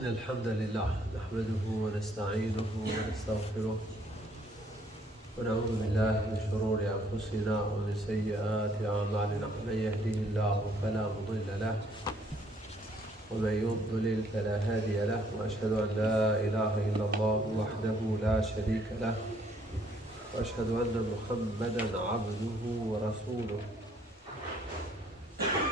إن الحمد لله نحمده ونستعينه ونستغفره ونعوذ بالله من شرور أنفسنا ومن سيئات أعمالنا من يهده الله فلا مضل له ومن يضلل فلا هادي له وأشهد أن لا إله إلا الله وحده لا شريك له وأشهد أن محمدا عبده ورسوله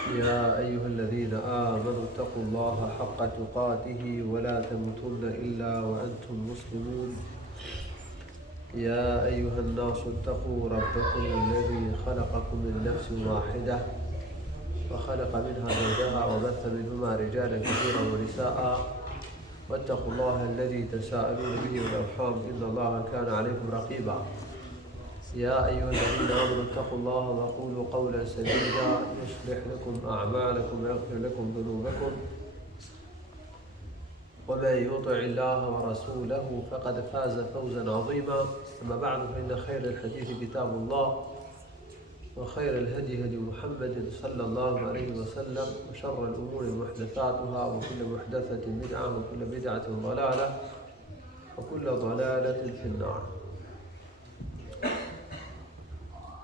يا أيها الذين آمنوا اتقوا الله حق تقاته ولا تموتن إلا وأنتم مسلمون يا أيها الناس اتقوا ربكم الذي خلقكم من نفس واحدة وخلق منها زوجها وبث منهما رجالا كثيرا ونساء واتقوا الله الذي تساءلون به والأرحام إن الله كان عليكم رقيبا يا أيها الذين آمنوا اتقوا الله وقولوا قولا سديدا يصلح لكم أعمالكم ويغفر لكم ذنوبكم ومن يطع الله ورسوله فقد فاز فوزا عظيما أما بعد فإن خير الحديث كتاب الله وخير الهدي هدي محمد صلى الله عليه وسلم وشر الأمور محدثاتها وكل محدثة بدعة وكل بدعة ضلالة وكل ضلالة في النار.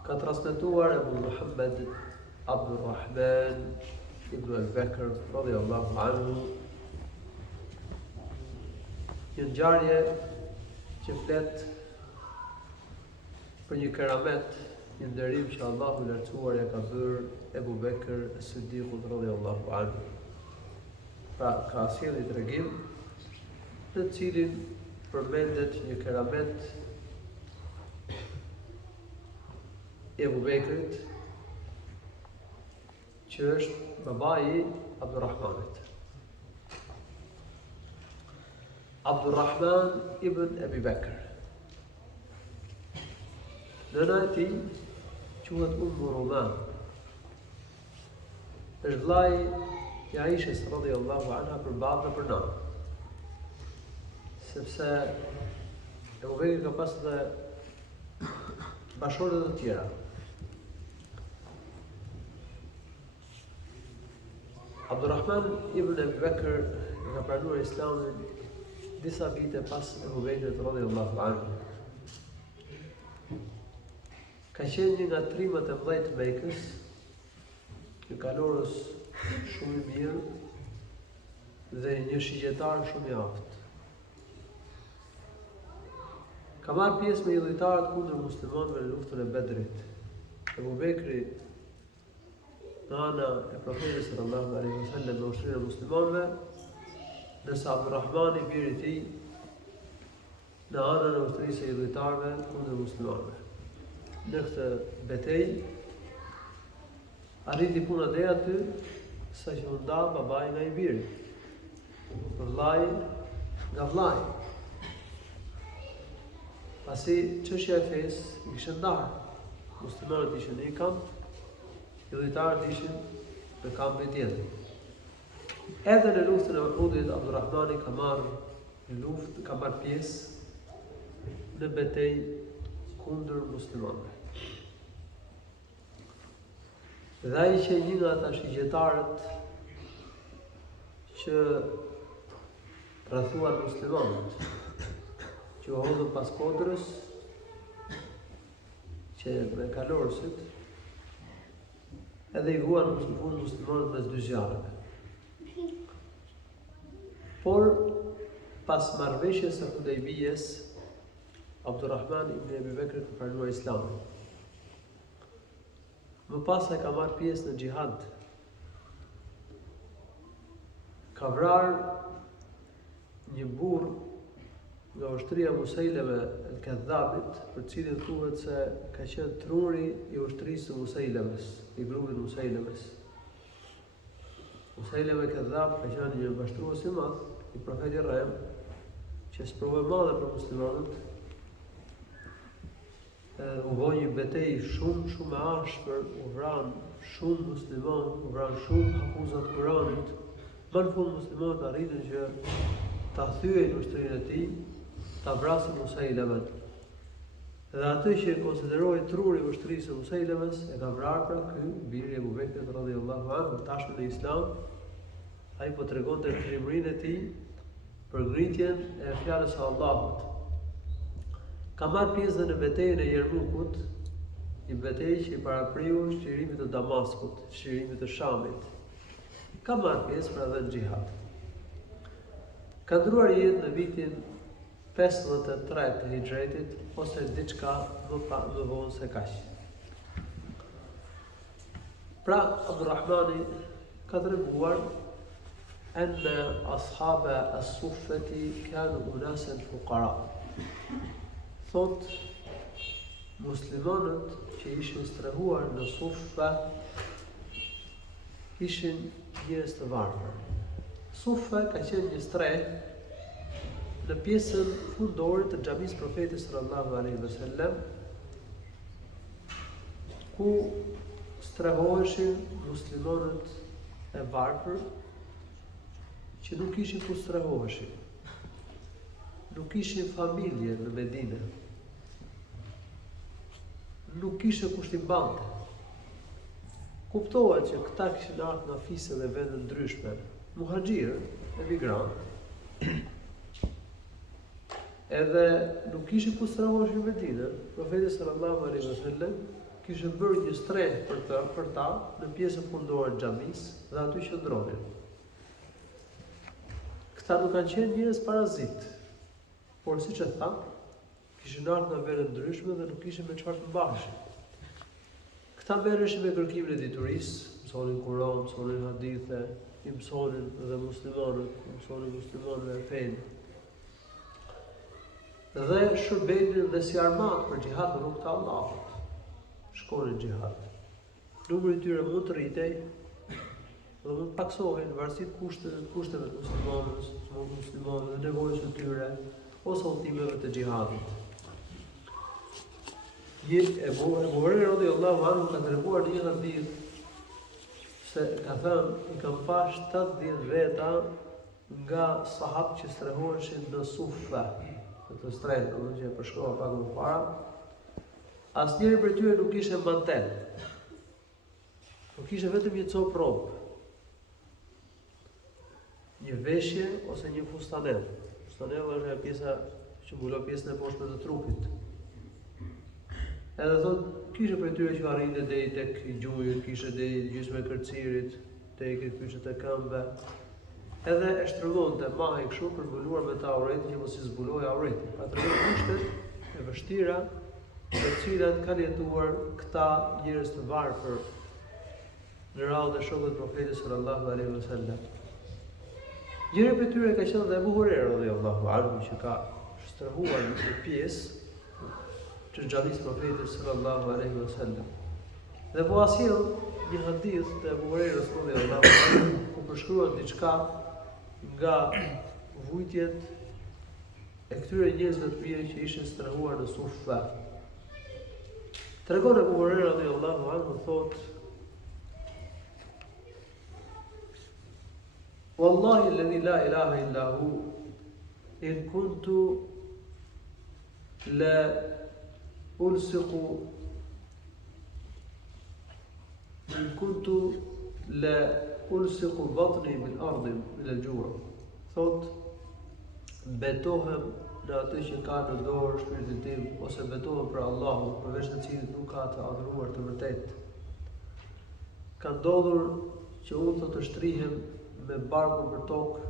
Ka transmetuar Ebu Muhammed Abdurrahman ibn al-Bekr radhiyallahu anhu një ngjarje që flet për një keramet, një nderim që Allahu i Lartësuar ja ka bërë Ebu Bekr as-Siddiqut radhiyallahu anhu. Pra ka sjellë një tregim në cilin përmendet një keramet Ebu Bekrit, që është babai Abdurrahmanit. Abdurrahman ibn Abi Bekr. Nëna e tij quhet Ruman. Është vllai i Aishës radhiyallahu anha për babë dhe për nanë. Sepse Ebu Bekri ka pas dhe bashortë të tjera. Abdurrahman ibn Abi Bekr ka pranuar Islamin disa vite pas Ebu Bekrit radhiyallahu anhu. Ka qenë një nga trimët e mëdhenj të Mekës, një kalorës shumë i mirë dhe një shigjetar shumë i aftë. Ka marrë pjesë me idhujtarët kundër muslimanëve në luftën e Bedrit. Ebu Bekri në ana e profetit sallallahu alaihi wasallam në ushtrinë e muslimanëve, ndërsa Abdurrahmani biri i tij në anën e ushtrisë e idhujtarëve kundër muslimanëve. Në këtë betejë arriti puna deri aty saqë u nda babai nga i biri. Vllai nga vllai. Pasi çështja e fesë i kishte ndarë. Muslimanët ishin në një kamp, idhujtarët ishin në kampin tjetër. Edhe në luftën e Uhudit, Abdurrahmani ka marrë pjesë në betejë kundër muslimanëve. Dhe ai që një nga ata shigjetarët që rrethuan muslimanët, që u hodhën pas kodrës, që me kalorësit, edhe i huan muslimanët mes dy zjarreve. Por, pas marrëveshjes së Hudejbijes, Abdurrahman ibn Abi Bekr ka pranuar Islamin. Më pas ka marrë pjesë në xhihad. Ka vrarë një burr nga ushtria e Musejleme el-Kadhabit, për cilin thuhet se ka qenë truri i ushtrisë së Musejlemes, i grupit Musejlemes. Musejleme el-Kadhab ka qenë një mbështrues i madh i profetit Rrem, që sprovoi madhe për muslimanët. U bë një betejë shumë e ashpër, u vran shumë muslimanë, u vran shumë hafuzat të Kuranit. Më në fund muslimanët arritën që ta thyejnë ushtrinë e tij, ta vrasin Musejlemen. Dhe atë që e konsideroi truri i ushtrisë së Musejlemes e ka vrarë pra ky biri i Ebu Bekrit radhiyallahu anhu, tashmë në Islam. Ai po tregonte trimërinë e tij për ngritjen e fjalës së Allahut. Ka marrë pjesë në betejën e Jermukut, një betejë që i parapriu çlirimit të Damaskut, çlirimit të Shamit. Ka marrë pjesë pra dhe në xhihad. Ka ndruar jetë në vitin 53 të Hijretit ose diçka më vonë se kaq. Pra Abdurrahmani ka treguar أن أصحاب الصفة كانوا أناسا فقراء. Thot, muslimanët që ishin strehuar në Suffa ishin njerëz të varfër. Suffa ka qenë një streh në pjesën fundore të xhamisë Profetit sallallahu alaihi wasallam, ku strehoheshin muslimanët e varfër që nuk ishin ku strehoheshin. Nuk ishin familje në Medinë. Nuk ishte kush t'i mbante. Kuptohet që këta kishin ardhur nga fisë dhe vende ndryshme, muhaxhirë, emigrantë. Edhe nuk kishin ku strehoheshin në Medinë. Profeti sallallahu alaihi wasallam kishte bërë një streh për ta në pjesën fundore të xhamisë dhe aty qëndronin. Këta nuk kanë qenë njerëz parazit, por siç e tham, kishin ardhur nga vende ndryshme dhe nuk kishin me çfarë të mbaheshin. Këta merreshin me kërkimin e diturisë, mësonin Kur'an, mësonin hadithe, i mësonin dhe muslimanëve fenë. Dhe shërbenin dhe si armat për xhihad në rrugt të Allahut. Shkonin xhihad. Numri i tyre mund të rritej dhe mund të paksohen në varësi të kushteve të muslimanëve dhe nevojës së tyre ose udhëtimeve të xhihadit. Ebu Hurajra radhiyallahu anhu ka treguar një hadith se ka thënë i kam pash 70 veta nga sahabë që strehoheshin në Suffa, këtë strehë, që e përshkrova pak më para. Asnjëri prej tyre nuk ishte mantel. Nuk ishte vetëm një copë rrobë, një veshje ose një fustanell. Fustanell është pjesa që mbulon pjesën e poshtme të trupit. Edhe thot, kishte prej tyre që arrinte deri tek gjuhë, kishte deri gjysmë e kërcirit, tek kyçet e këmbëve. Edhe e shtrëngonte mahej kështu për mbuluar me ta auretin që mos i zbulojë auretin. Atë kushtet e vështira të cilat kanë jetuar këta njerëz të varfër në radhë e shokët Profetit sallallahu alaihi wasallam. Njëri prej tyre ka qenë dhe Ebu Hurajra radhiyallahu anhu, që ka strehuar në pjesë të xhamisë Profetit sallallahu alaihi wasallam. Dhe po asill një hadith të Ebu Hurajrës radhiyallahu anhu ku përshkruhet diçka nga vujtjet e këtyre njerëzve të mirë që ishin strehuar në Suffa. Tregon Ebu Hurajra radhiyallahu anhu, thotë: Wallahi alladhi la ilaha illa hu, in kuntu la ulsiqu batni bil ardi min al-ju'. Thot, betohem në atë që ka në dorë shpirtin tim, ose betohem për Allahun, përveç të cilit nuk ka të adhuruar të vërtet. Ka ndodhur që unë të shtrihem me barku për tokë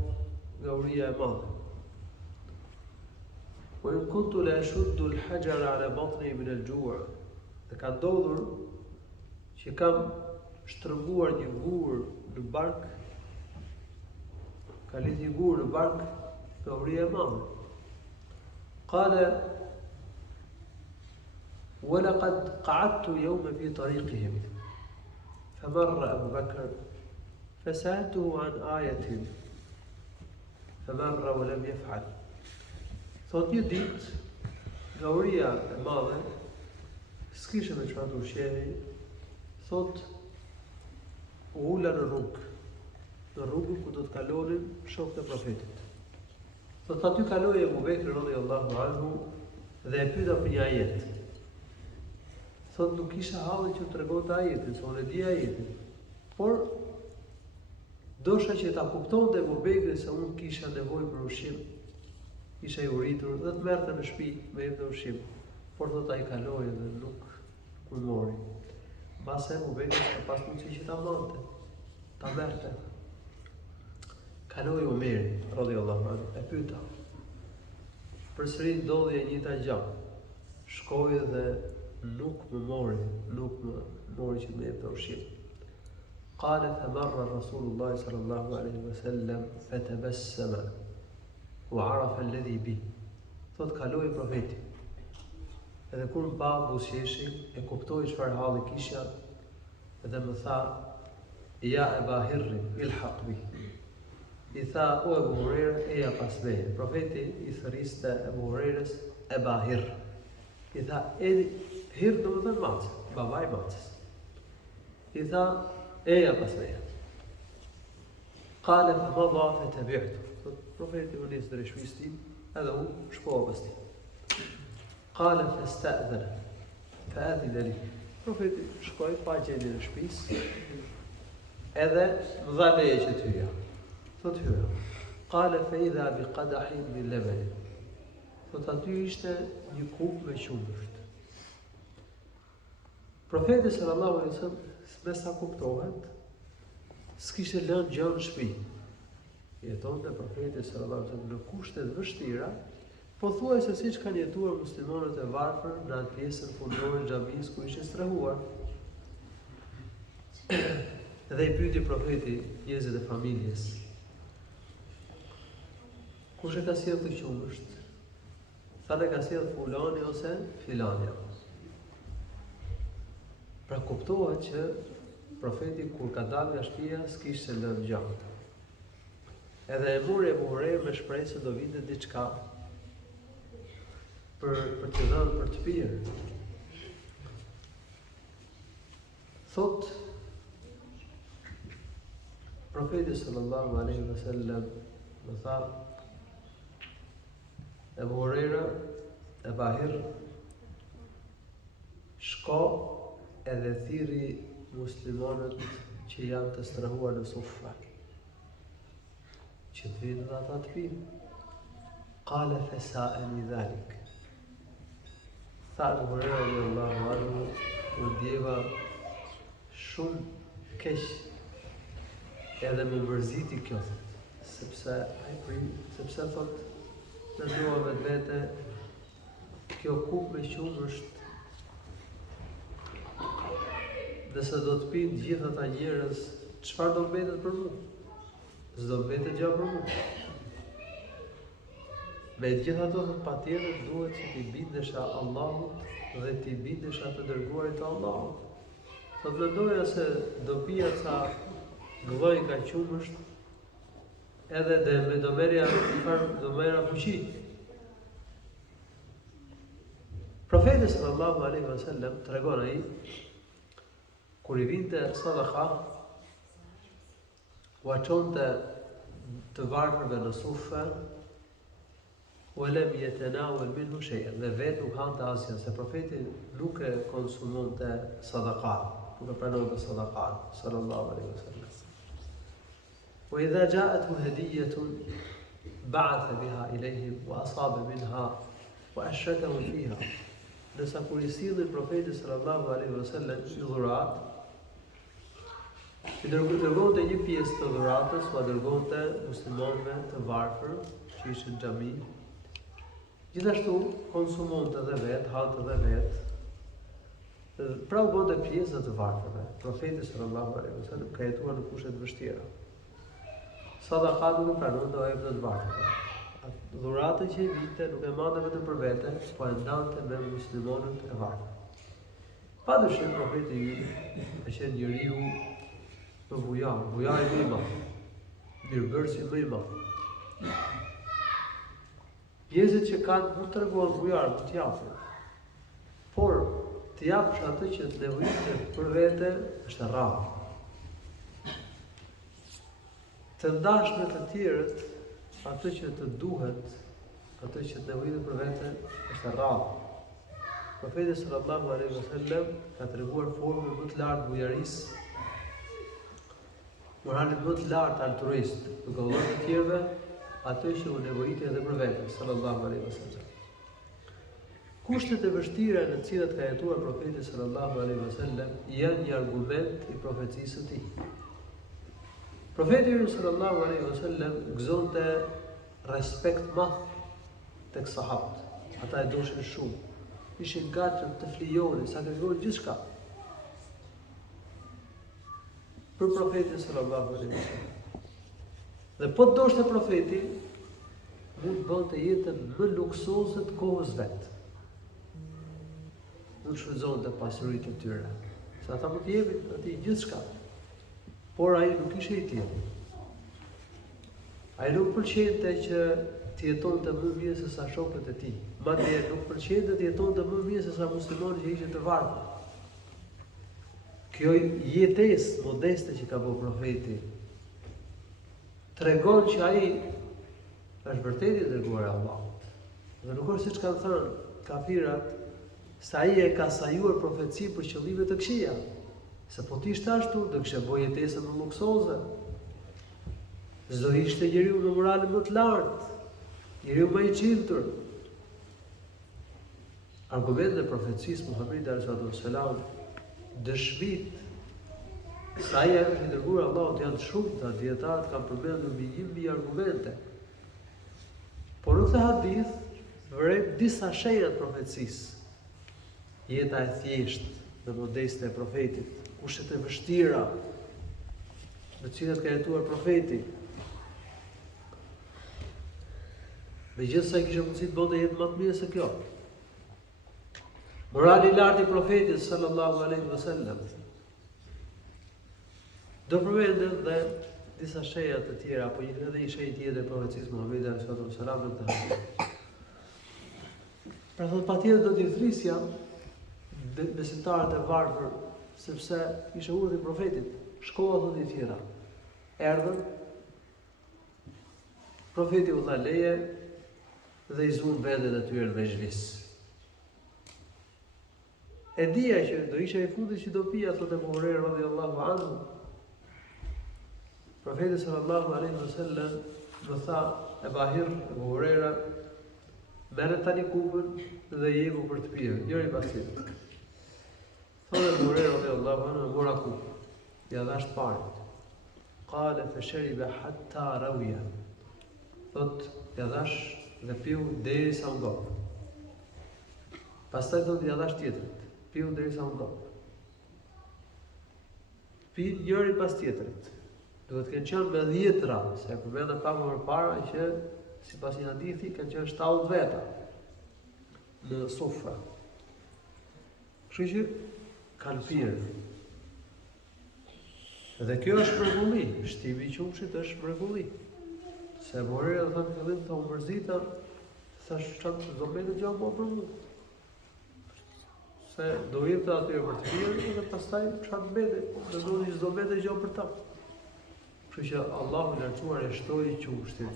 nga uria e madhe. Po in kuntu la ashuddu al-hajara ala batni min al-ju'. Dhe ka ndodhur që kam shtrënguar një gur në bark, ka lidhur një gur në bark nga uria e madhe. Qala wa laqad qa'adtu yawma fi tariqihim famarra Abu Bakr فسألته عن آية فمر ولم يفعل. Thot një ditë, nga uria e madhe, s'kishe me çfarë të ushqehej, thot u ula në rrugë ku do të kalonin shokët e Profetit. Thot aty kaloi Abu Bekri radhiyallahu anhu dhe e pyeta për një ajet. Thot nuk kisha hallë që tregonte ajetin, se unë e di ajetin, por dosha që ta kuptonte Abu Bekri se unë kisha nevojë për ushqim. Isha i uritur dhe të merrte në shtëpi me jep ushqim. Por thot ai kaloi dhe nuk u mori. Mbase Abu Bekri ka pas mundësi që ta mante, ta merrte. Kaloi Omeri, radhiyallahu anhu, e pyeta. Përsëri ndodhi e njëjta gjë. Shkoi dhe nuk më mori që më jepte ushqim. Qala famarra Rasulullah sallallahu alaihi wasallam fatabassama wa arafa alladhi bi. Thot kaloi profeti. Edhe kur më pa buzëqeshin, e kuptoi çfarë halli kisha dhe më tha: "Ja Aba Hirri, ilhaq bi." I tha: "O Abu Huraira, eja pas meje." Profeti i thëriste Abu Hurairës Aba Hirr. I tha: Hirr do të thënë macë, babai macës. I tha: "Eja pas meje." Qala fa madha fatabi'tu. Profeti u nis drejt shtëpisë tij, edhe unë shkova pas tij. Qala fasta'dhana fa'adhina li. Profeti shkoi pa gjendje në shtëpisë, edhe më dha leje që të hyja. Thot hyja. Qala fa idha bi qadahin min laban. Thot aty ishte një kupë me qumësht. Profeti sallallahu alaihi wasallam, me sa kuptohet, s'kishte lënë gjë në shtëpi. Jetonte profeti sallallahu alaihi wasallam në kushte të vështira, pothuajse siç kanë jetuar muslimanët e varfër në atë pjesën fundore të xhamisë ku ishin strehuar. Dhe i pyeti profeti njerëzit e familjes: "Kush e ka sjellë këtë qumësht?" Thanë ka sjellë fulani ose filania. Pra kuptohet që profeti kur ka dalë nga shtëpia s'kishte lënë gjë. Edhe e mori Abu Huraira me shpresë se do vinte diçka për të dhënë për të pirë. Thot profeti sallallahu alaihi wasallam më tha: "Abu Huraira, Aba Hirr, shko edhe thirri muslimanët që janë të strehuar në Suffa, që të vinë dhe ata të pinë." Qala fasa'ani dhalik. Tha Abu Huraira radhiyallahu anhu, u ndjeva shumë keq edhe më mërziti kjo, sepse thot në dua vetë kjo kupë me qumë është, dhe se do të pinë gjithë ata njerëz, çfarë do mbetet për mua? S'do mbetet gjë për mua. Me gjithë ato patjetër duhet që t'i bindesha Allahut dhe t'i bindesha të dërguarit të Allahut. Do të mendoja se do pija ca glloj nga qumësht, edhe dhe do merja fuqi. Profeti sallallahu alaihi wasallam tregon ai, kur i vinte sadaka, u aqonte të varfërve në Suffa, ولم يتناول منه شيئا, dhe vetë nuk hante asgjë, se profeti nuk e konsumonte sadakat, nuk e pranonte sadakat, sallallahu alaihi wasallam. وإذا جاءته هدية بعث بها إليهم وأصاب منها وأشركهم فيها. Nësa kur i sillin profeti sallallahu alaihi wasallam një dhuratë, i dërgonte një pjesë të dhuratës, u dërgonte muslimanëve të varfër që ishin në xhami. Gjithashtu konsumonte edhe vetë, hante edhe vetë. Pra u bënte pjesë të varfërve. Profeti sallallahu alaihi wasallam ka jetuar në kushte të vështira. Sadakat nuk e pranonte ai të varfërve. Dhuratën që i vinte nuk e mande vetëm për vete, po e ndante me muslimanët e varfër. Padyshim profeti ka qenë njeriu më bujari më i madh, mirëbërësi më i madh. Njerëzit që kanë nuk treguan bujar, nuk t'japin. Por të japësh atë që të nevojitet për vete është e rrallë. Të ndash me të tjerët atë që të duhet, atë që të nevojitet për vete është e rrallë. Profeti sallallahu alaihi wasallam ka treguar formën më të lartë bujarisë, moralin më të lartë altruist, duke dhënë të tjerëve atë që u nevojiti edhe për vete, sallallahu alaihi wasallam. Kushtet e vështira në të cilat ka jetuar profeti sallallahu alaihi wasallam janë një argument i profecisë së tij. Profeti sallallahu alaihi wasallam gëzonte respekt madh tek sahabët. Ata e doshin shumë. Ishin gatshëm të flijonin, sakrifikonin gjithçka për profetin sallallahu alaihi wasallam. Dhe po të doshte profeti, mund të bënte jetën më luksoze të kohës vet. Nuk shfrytëzonte pasuritë e tyre, se ata mund të jepin atij gjithçka. Por ai nuk ishte i tillë. Ai nuk pëlqente që të jetonte më mirë se sa shokët e tij. Madje nuk pëlqente të jetonte më mirë se sa muslimanët që ishin të varfër. Kjo jetesë modeste që ka bërë profeti tregon që ai është vërtet i dërguar i Allahut. Dhe nuk është siç kanë thënë kafirat, se ai e ka sajuar profeci për qëllime të këqija. Se po të ishte ashtu, do kishte bërë jetesën më luksoze. Çdo ishte njeriu me moralin më të lartë, njeriu më i çiltur. Argumentet e profecisë Muhamedit sallallahu alaihi wasallam dëshmit sa ai është i dërguar Allahut janë shumëta, dietarët kanë përmendur mbi argumente. Por në këtë hadith vërejt disa shenja të profecisë. Jeta e thjeshtë dhe modeste e profetit, kushtet e vështira në të cilat ka jetuar profeti. Megjithëse ai kishte mundësi të bënte jetë më të mirë se kjo. Morali i lartë i profetit sallallahu alaihi wasallam. Do përmendem dhe disa shenja të tjera, apo edhe një shenjë tjetër e profecisë Muhamedit sallallahu alaihi wasallam në këtë hadith. Pra thotë patjetër do t'i thrisja besimtarët e varfër, sepse ishte urdhri i profetit. Shkoa thotë i tjera. Erdhën, profeti u dha leje dhe i zuan vendet e tyre në mezhlis. E dija që do isha i fundit që do pija, thotë Abu Huraira radhiyallahu anhu. Profeti sallallahu alaihi wasallam më tha, e bahir Abu Huraira, merre tani kupën dhe jeku për të pirë, njëri pas tjetrit. Thotë Abu Huraira radhiyallahu anhu, mora kupën, ja dhash të parit. Qala fa shariba hatta rawiya. Thotë, ja dhash dhe piu derisa u ngop. Pastaj thotë ja dhash tjetrit. Piu derisa u ngop. Pi njëri pas tjetrit. Duhet të kenë qenë me 10 ra, se përmendëm pak më parë që sipas një hadithi kanë qenë 70 veta në sofra. Kështu që kanë pirë. Dhe kjo është mrekulli, shtimi i qumshit është mrekulli. Se morë edhe thënë fillim të umërzita, thash çfarë do bëjë gjë më për mua. Se do jep të atyre për të pirë dhe pastaj çfarë bëjë, do të bëjë gjë për ta. Kështu që Allahu i lartësuar e shtoi qumshtin.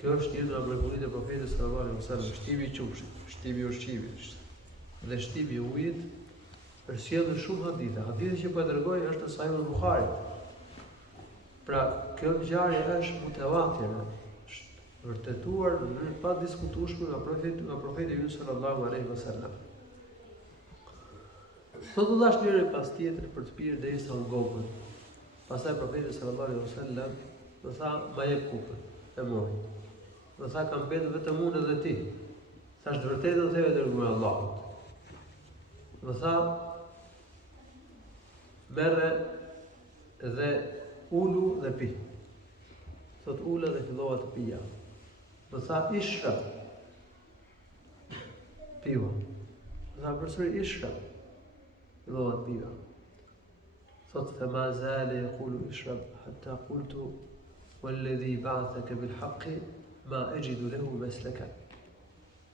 Kjo është një nga mrekullitë e profetit sallallahu alaihi wasallam, shtimi i qumshtit, shtimi i ushqimit dhe shtimi i ujit. Për sjellë shumë hadithe. Hadithi që po e tregoj është në Sahih al-Buhari. Pra, kjo ngjarje është mutawatire, është vërtetuar në pa diskutueshme nga profeti sallallahu alaihi wasallam. Thotë dash njëri pas tjetrit për të pirë derisa u ngopën. Pastaj profeti sallallahu alaihi wasallam më tha, "Ma jep kupën." E mori. Më tha, "Kam mbetur vetëm unë dhe ti." Thash, "Të vërtetë do të theve dërguar Allahut." Më tha, "Merre dhe ulu dhe pi." Thot ula dhe fillova të pija. Më tha, "Ishra." Piva. Më tha, "Përsëri ishra." Fillova të pija. Thot, "Fama zale yaqulu ishrab hatta qultu walladhi ba'athaka bil haqqi ma ajidu lahu maslaka."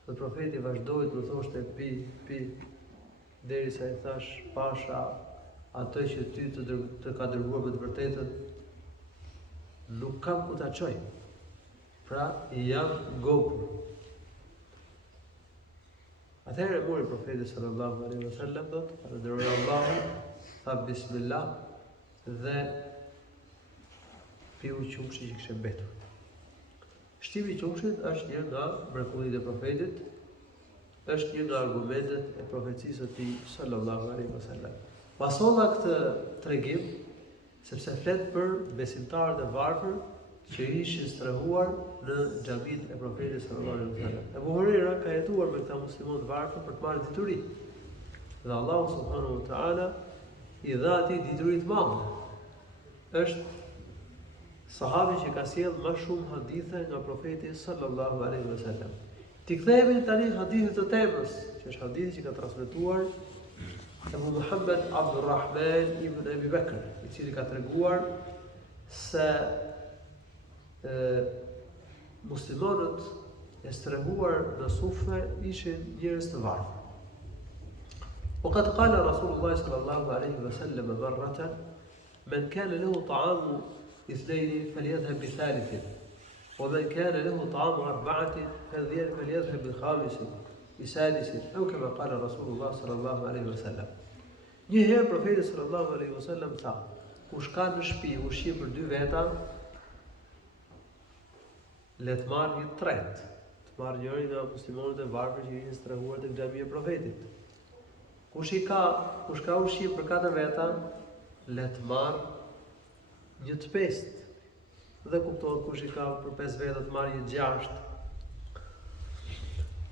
Thot profeti vazhdoi të thoshte pi derisa i thash, "Pasha, atë që ty të ka dërguar me të vërtetën, nuk kam ku ta çoj. Pra, jam ngopur." Atëherë mori profeti sallallahu alaihi wasallam, falënderoi Allahun, tha bismillah dhe piu qumshi që kishte mbetur. Shtimi i qumshit është një nga mrekullitë e profetit, është një nga argumentet e profecisë së tij sallallahu alaihi wasallam. Pasolla këtë tregim sepse flet për besimtarët e varfër që ishin strehuar në xhamin e profetit sallallahu alaihi wasallam. Abu Huraira ka jetuar me këta muslimanë të varfër për të marrë dituri. Dhe Allahu subhanahu wa taala i dha atij dituri të madhe. Është sahabi që ka sjellë më shumë hadithe nga profeti sallallahu alaihi wasallam. Ti kthehemi tani hadithit të temës, që është hadithi që ka transmetuar Abu Muhammad Abdurrahman ibn Abi Bakr, i cili ka treguar se muslimanët e strehuar në Sufe ishin njerëz të varfër. وقد قال رسول الله صلى الله عليه وسلم مرة من كان له طعام اثنين فليذهب بثالث ومن كان له طعام أربعة فليذهب بالخامس بسادس أو كما قال رسول الله صلى الله عليه وسلم. Një herë profeti sallallahu alaihi wasallam tha: kush ka në shtëpi ushqim për 2 veta, le të marrë një tret, të marrë njëri nga muslimanët e varfër që ishin strehuar tek xhamia e profetit. Kush ka ushqim për 4 veta, le të marrë një të pestë. Dhe kuptohet kush i ka për 5 veta të marrë një 6.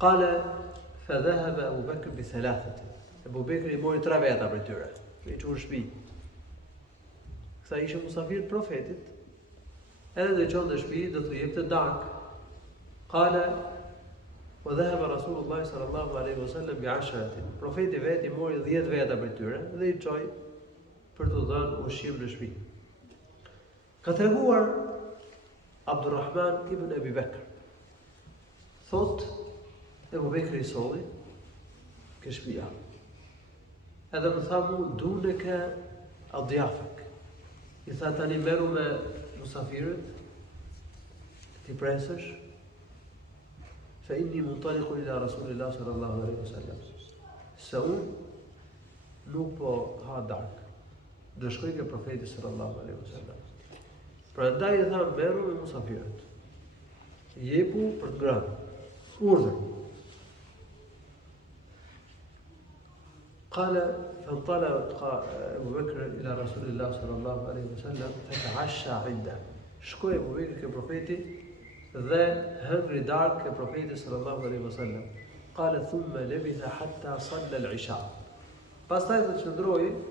Qala fa dhahaba Abu Bakr bi thalathati. Abu Bekri i mori 3 veta për tyre, i çu në shtëpi. Këta ishin musafir të profetit, edhe dhe qonë në shtëpi do t'u jepte darkë. Qala wa dhahaba Rasulullah sallallahu alaihi wasallam bi 10. Profeti vet i mori 10 veta për tyre dhe i çoi për t'u dhënë ushqim në shtëpi. Ka treguar Abdurrahman ibn Abi Bakr, thot Abu Bekri i solli ke shtëpia. Edhe më tha mu, duneke adjafek. I tha tani meru me musafirët, ti presësh, fe inni muntaliku ila Rasulillah sallallahu alaihi wasallam. Se unë nuk po ha dark, do shkoj ke profeti sallallahu alaihi wasallam. Prandaj i tha meru me musafirët. Jepu për të ngrënë, urdhër. قال فانطلق أبو بكر إلى رسول الله صلى الله عليه وسلم فتعشى عنده. Shkoi Abu Bekri ke profeti dhe hëngri darkë ke profeti sallallahu alaihi wasallam. قال ثم لبث حتى صلى العشاء. Pastaj të qëndroi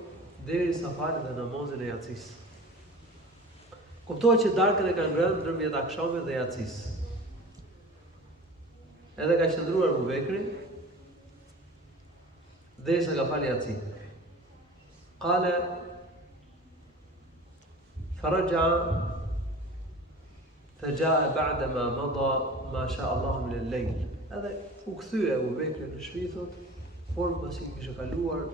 derisa fali dhe namazin e yatsis. Kuptohet që darkën e ka ngrënë ndërmjet akşamit dhe yatsis. Edhe ka qëndruar Abu Bekri derisa ka falë yatsin. Qala فرجع فجاء بعدما مضى ما شاء الله من الليل. Edhe u kthye Abu Bekri në shtëpi thot, por pasi kishte kaluar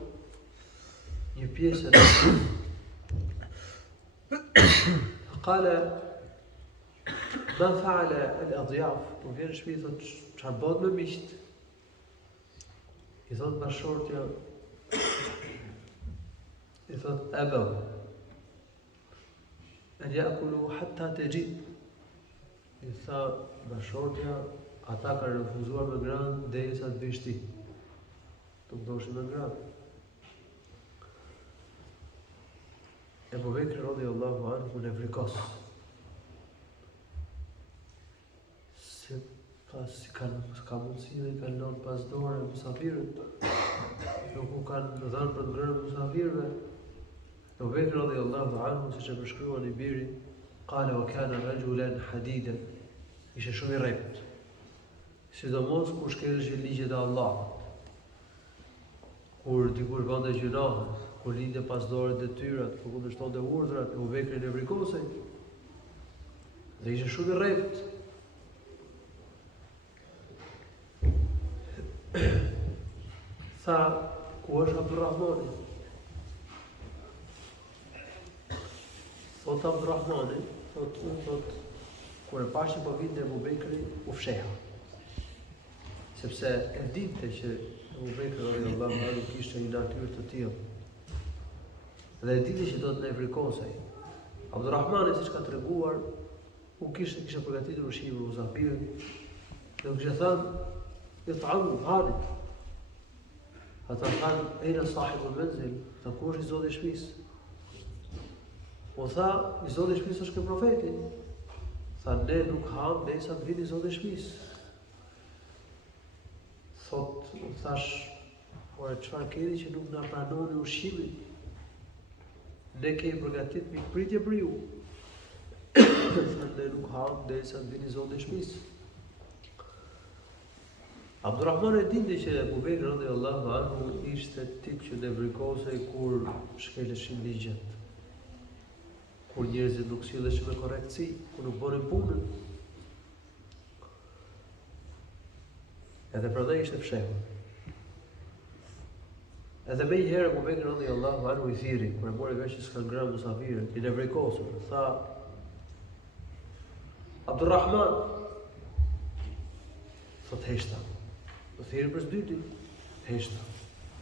një pjesë قال ما فعل الأضياف. U vjen në shtëpi thot, çfarë bëhet me miqt? I thot bashortja, i thot abaw an yakulu hatta tajid. I tha bashortja, ata kanë refuzuar me ngrënë derisa të vish ti. Të doshin me ngrënë. Abu Bekri radhiyallahu anhu në frikos. Pas ka mundësi dhe i kanë lënë pas dore musafirët, nuk u kanë dhënë për të ngrënë musafirëve. Abu Bekri radhiyallahu anhu, siç e përshkruan i biri, qala wa kana rajulan hadidan. Ishte shumë i rrept. Sidomos kur shkelëshe ligjet e Allahut. Kur dikur bënte gjunahe, kur lindte pas dore detyrat, kur kundërshtonte urdhrat, Abu Bekri në vrikosej. Dhe ishte shumë i rrept. Tha, ku është Abdurrahmani? Thot Abdurrahmani, thot, kur e pashë po vinte Abu Bekri, u fsheha. Sepse e dinte që Abu Bekri radhiyallahu anhu kishte një natyrë të tillë. Dhe e dinte që do të ne vrikosej. Abdurrahmani, siç ka treguar, kisha përgatitur ushqimin për musafirin, dhe u kisha thënë, it'amu, hani. Ata thanë, ejna sahibul menzil, tha ku është i Zotit i shtëpisë? Po tha, i Zotit i shtëpisë është ky profeti. Tha, ne nuk ham derisa të vini i Zotit i shtëpisë. Thot, u thash, por çfarë keni që nuk na pranoni ushqimin? Ne kemi përgatit mikpritje për ju. Tha, ne nuk ham derisa të vini i Zotit i shtëpisë. Abdurrahman e dinte që Abu Bekri radhiyallahu anhu ishte tip që nevrikosej kur shkeleshin ligjet, kur njerëzit nuk silleshin me korrektësi, kur nuk bënin punën. Edhe prandaj ishte fshehur. Edhe më një herë Abu Bekri radhiyallahu anhu i thiri, kur e mori vesh që s'ka ngrënë musafirën, i nevrikosur, tha: Abdurrahman, thot heshta. Të thiri për së dyti, heshta.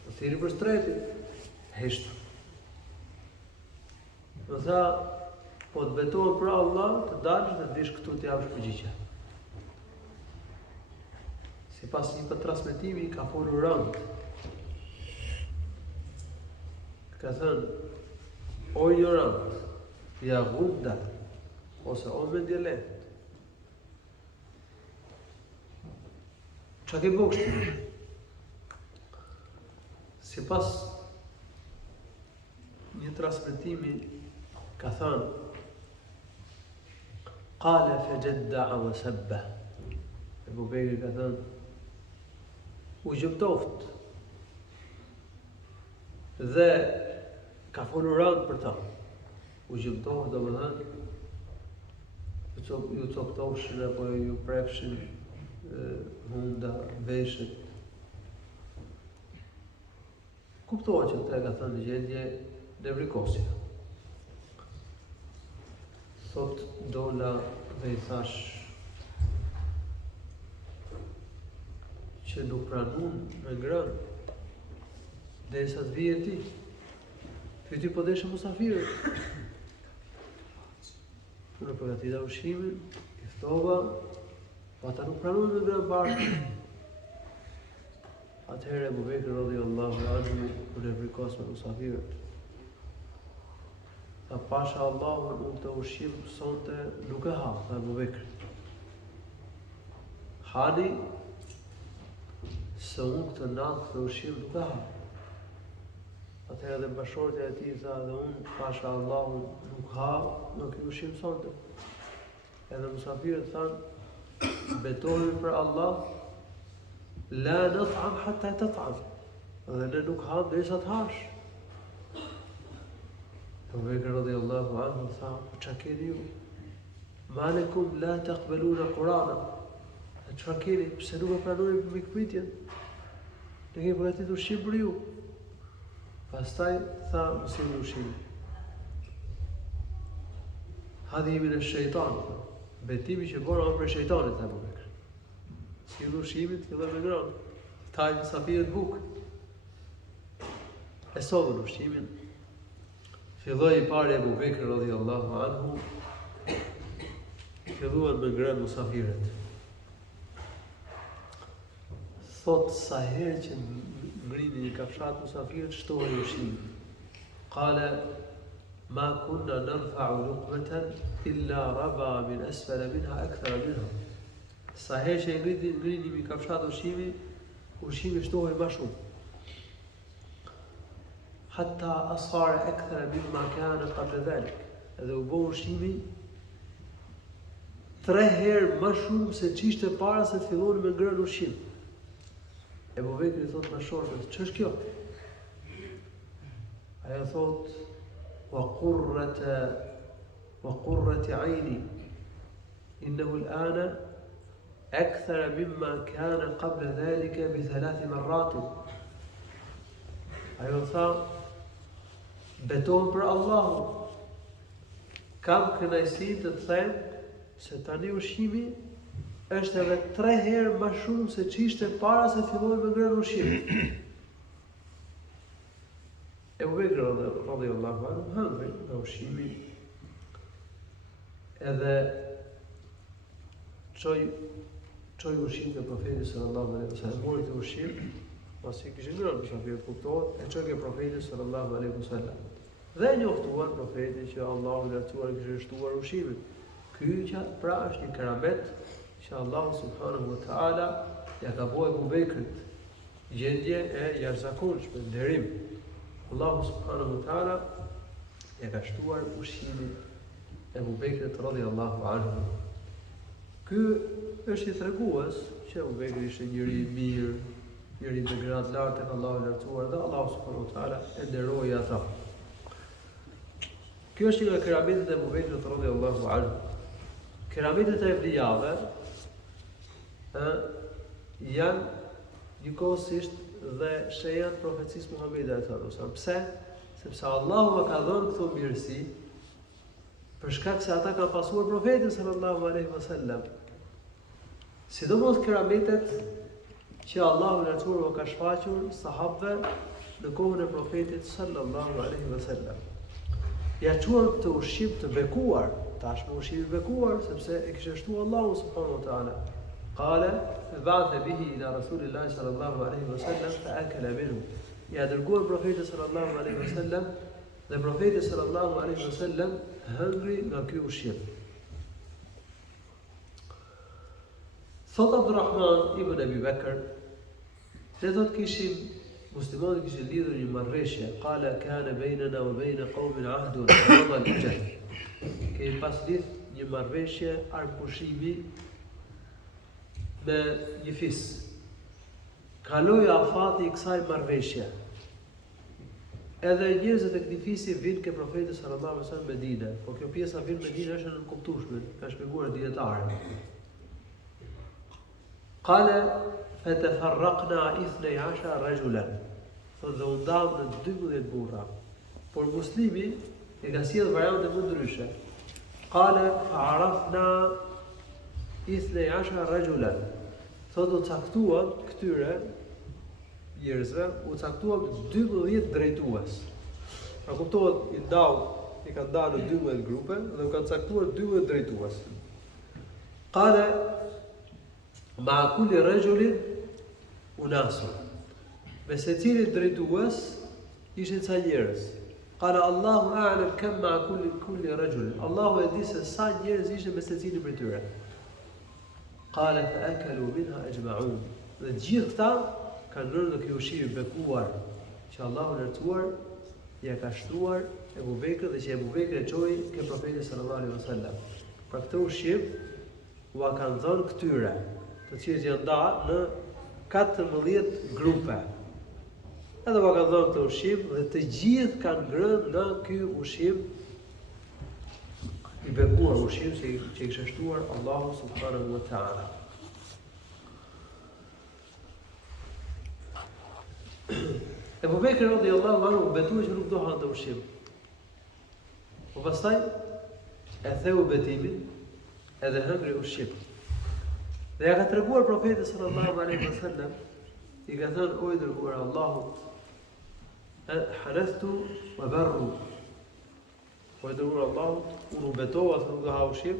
Të thiri për së treti, heshta. Më tha, po të betohen për Allah, të dalësh dhe të vish këtu të javësh përgjigje. Si pas një për transmetimi, ka folur rënd. Ka thënë, o ignorant, ja gunda, ose o me djelent. Qa ke bukshti? Si pas një transmetimi, ka thënë, qale fe gjedda'a wa sabba. Abu Bekri ka thënë, u gjëptoft dhe ka folur rënd për ta. U gjëptoft do më thënë, ju coptoshin apo ju prefshin hunda, veshët. Kuptohet që këta ka thënë në gjendje nevrikosje. Thot dola dhe i thash që nuk pranun me ngrënë derisa të vije ti. Ty po deshe musafirët. Unë përgatita ushqimin, i ftova, po ata nuk pranun me ngrënë bashkë. Atëherë Abu Bekri radhiyallahu anhu u nevrikos me musafirët. Tha pasha Allahun, unë të ushqim sonte nuk e ha, tha Abu Bekri. Hani, se unë këtë natë këtë ushqim nuk e ha. Atëherë edhe bashortja e tij tha dhe unë pasha Allahun nuk ha, nuk i ushqim sonte. Edhe musafirët thanë, betohemi për Allah, la nat'am hatta tat'am. Dhe ne nuk ham derisa të hash. Abu Bekri radhiyallahu anhu tha, çka keni ju? Ma lakum la taqbaluna Qur'ana. Çka keni? Pse nuk e pranoni mikpritjen? Ne kemi përgatitur ushqim për ju. Pastaj tha mësimi ushqimin. Hadhi min ash-shaytan. Betimi që bën për shejtanit, tha Abu Bekri. Si ushqimit filloi me ngrënë. Taj musafirët bukë. E sovën ushqimin. Filloi i pari Abu Bekri radhiyallahu anhu. Filluan me ngrënë musafirët. Thot sa herë që ngrini një kafshat musafirët, shtohej ushqimi. Qala ma kunna narfa'u luqmatan illa raba min asfala minha akthara minha. Sa herë që ngrini një kafshat ushqimi shtohej më shumë. Hatta asara akthara mimma kana qabla dhalik. Edhe u bë ushqimi 3 herë më shumë se ç'ishte para se të fillonin me ngrënë ushqim. Abu Bekri thot me shortët, ç'është kjo? Ajo thot, wa qurrati ayni innahu al-ana akthara mimma kana qabla dhalika bi 3 marrat. Ajo tha, betohem për Allahun. Kam kënaqësinë të them se tani ushqimi është edhe 3 herë më shumë se ç'ishte para se filloi me ngrënë ushqim. Abu Bekri radhiyallahu anhu hëngri nga ushqimi edhe çoi ushqim te profeti sallallahu alaihi wasallam. Mori të ushqim, pasi kishin ngrënë mysafirët, kuptohet, e çoi ke profeti sallallahu alaihi wasallam. Dhe njoftuan profeti që Allahu i lartësuar kishte shtuar ushqimin. Ky që pra është një keramet që Allahu subhanahu wa taala ja ka bëu Abu Bekrit gjendje e jashtëzakonshme, nderim. Allahu subhanahu wa taala ja ka shtuar ushqimin e Abu Bekrit radhiyallahu anhu. Ky është i tregues që Abu Bekri ishte njëri i mirë, njëri me gradë lartë tek Allahu i lartësuar dhe Allahu subhanahu wa taala e nderoi ata. Kjo është një nga kerametet e Abu Bekrit radhiyallahu anhu. Kerametet e evlijave janë njëkohësisht dhe shenjat profecisë Muhamedit sallallahu alaihi wasallam. Pse? Sepse Allahu ka dhënë këto mirësi për shkak se ata kanë pasuar profetin sallallahu alaihi wasallam. Sidomos kerametet që Allahu i lartësuar ka shfaqur sahabëve në kohën e profetit sallallahu alaihi wasallam. Ja quhen këtë ushqim të bekuar, tashmë ushqim i bekuar, sepse e kishte shtuar Allahu subhanahu wa taala. Qala ba'atha bihi ila rasulillahi sallallahu alaihi wasallam fa akala minhu. Ja dërguar profetit sallallahu alaihi wasallam dhe profeti sallallahu alaihi wasallam hëngri nga ky ushqim. Thot Abdurrahman ibn Abi Bakr, ne do të kishim muslimanët kishin lidhur një marrëveshje, qala kana bainana wa baina qaumin ahdun madha al-jahl. Kemi pas lidh një marrëveshje arpushimi me një fis. Kaloi afati I kësaj marrëveshje. Edhe njerëzit e këtij fisi vinë ke profeti sallallahu alaihi wasallam në Medinë, por kjo pjesa vinë në Medinë është në kuptueshme, ka shpjeguar dietarë. Qala fatafarraqna 12 rajulan. Dhe u ndam në 12 burra. Por muslimi e ka sjellë variante më ndryshe. Qala fa'arafna 12 rajulan. Thotë u caktuan këtyre njerëzve, u caktuan 12 drejtues. Pra kuptohet I kanë ndarë në 12 grupe dhe u kanë caktuar 12 drejtues. Qala ma'a kulli rajulin unasun. Me secili drejtues ishin ca njerëz. Qala Allahu a'lam kam ma'a kulli rajul. Allahu e di se sa njerëz ishin me secilin prej tyre. Qala fa'akalu minha ajma'un. Dhe gjithë këta kanë rënë në ky ushqim I bekuar që Allahu I lartësuar ja ka shtuar Abu Bekrit dhe që Abu Bekri e çoi ke profeti sallallahu alaihi wasallam. Pra këtë ushqim u kanë dhënë këtyre, të cilët janë ndarë në 14 grupe. Edhe u kanë dhënë këtë ushqim dhe të gjithë kanë ngrënë nga ky ushqim I bekuar, ushqim që I kishte shtuar Allahu subhanahu wa taala. Abu Bekri radhiyallahu anhu betui që nuk do hante ushqim. Po pastaj e theu betimin edhe hëngri ushqim. Dhe ja ka treguar profeti sallallahu alaihi wasallam, I ka thënë o I dërguar Allahu, hanathtu wa barru. O I dërguar Allahu, unë betova se nuk do ha ushqim,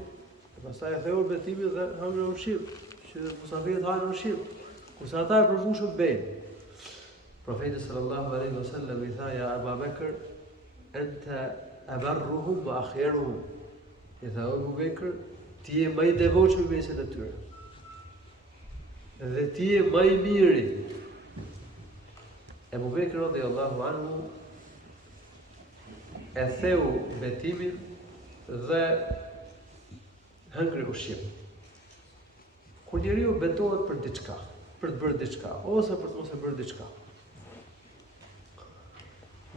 e pastaj e theu betimin dhe hëngri ushqim, që musafirët hajnë ushqim, kurse ata e përmbushën bejnë. Profeti sallallahu alaihi wasallam I tha ja Abu Bekr, anta abarruhum wa akhyaruhum. I tha o Abu Bekr, ti je më I devotshëm mesin e tyre. Dhe ti je më I miri. Abu Bekr radhiyallahu anhu e theu betimin dhe hëngri ushqim. Kur njeriu betohet për diçka, për të bërë diçka ose për të mos e bërë diçka,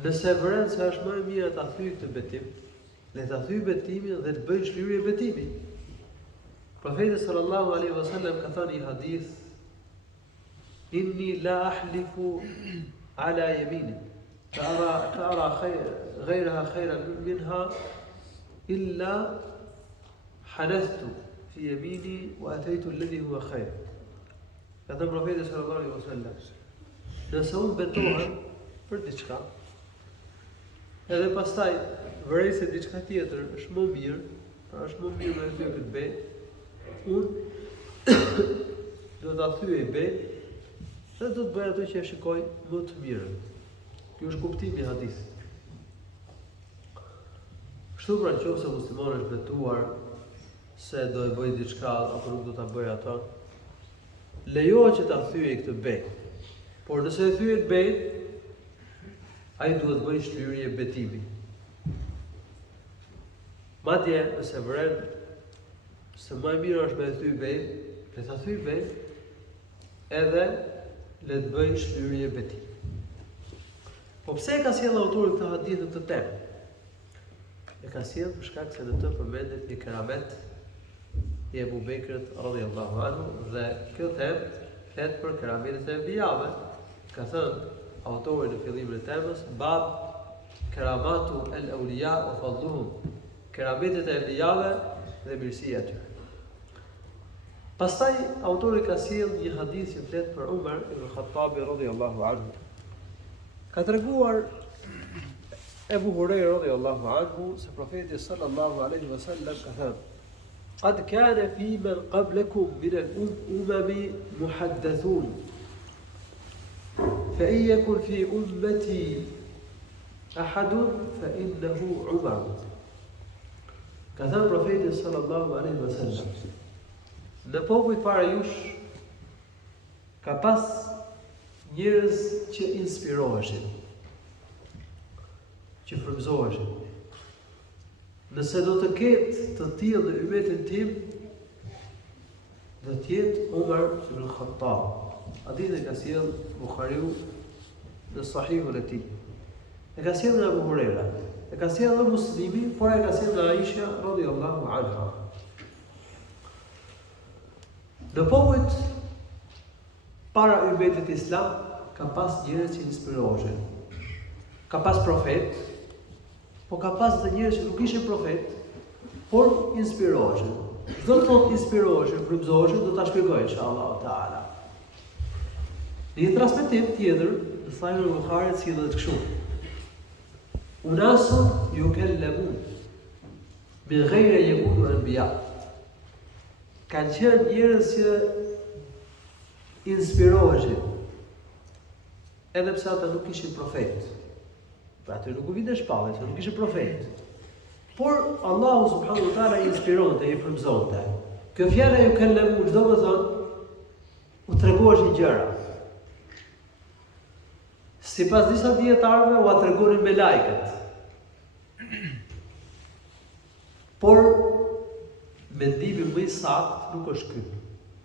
nëse vren se është më e mirë ta thyj këtë betim, le ta thyj betimin dhe të bëjë shlyerje betimi. Profeti sallallahu alaihi wasallam ka thënë një hadith, inni la ahlifu ala yamini tara ghayraha khayran minha illa hanathtu fi yamini wa ataytu alladhi huwa khayr. Ka thënë profeti sallallahu alaihi wasallam, nëse unë betohem për diçka, edhe pastaj vërej se diçka tjetër është më mirë, Është më mirë me ty këtë be. Unë do ta thyej be dhe do të bëj ato që e shikoj më të mirën. Ky është kuptimi i hadithit. Kështu pra nëse muslimani është betuar se do e bëj diçka apo nuk do ta bëj atë, lejohet që ta thyej këtë be. Por nëse e thyet be, ai duhet bëj shlyrje betimi. Madje nëse vren se më mirë është me thy be, le ta thyj be, edhe le të bëj shlyrje betimi. Po pse e ka sjellë autori këtë hadith në këtë temë? E ka sjellë për shkak se në të përmendet një keramet i Ebu Bekrit radhiyallahu anhu dhe kjo temë flet për kerametet e enbijave. Ka thënë autori në fillimin e temës, bab keramatu el-awliya wa fadluhum, kerametet e enbijave dhe mirësia e tyre. Pastaj autori ka sjellë një hadith që flet për Umar ibn Khattabi radhiyallahu anhu. Ka treguar Ebu Hurajra radhiyallahu anhu se profeti sallallahu alaihi wasallam ka thënë: "Qad kana fi man qablakum min al-umami muhaddathun, fa in yakun fi ummati ahadun fa innahu Umar." Ka thënë profeti sallallahu alaihi wasallam: "Në popujt para jush ka pas njerëz që inspiroheshin, që frymëzoheshin. Nëse do të ketë të tillë në ummetin tim, do të jetë Umar ibn Khattab." Hadithin e ka sjellë Buhariu në Sahihun e tij. E ka sjellë Abu Huraira, e ka sjellë Muslimi, por e ka sjellë Aisha radhiyallahu anha. Në popujt para ummetit islam ka pas njerëz që inspiroheshin. Ka pas profet, po ka pas dhe njerëz që nuk ishin profet, por inspiroheshin. Çdo të thotë inspiroheshin, frymëzoheshin, do ta shpjegoj inshallah taala. Në një transmetim tjetër, në Sahihun e Buharit sillet kështu: "Unasun yukallamun bi ghayri yakunu anbiya." Kanë qenë njerëz që inspiroheshin, edhe pse ata nuk ishin profet. Pra aty nuk u vinte shpallje, se nuk ishin profet. Por Allahu subhanahu wa taala inspironte, i frymëzonte. Kjo fjala ju kallamu, çdo më thonë, u treguash gjëra. Sipas disa dietarëve u tregonin me lajket. Por mendimi më i saktë nuk është ky.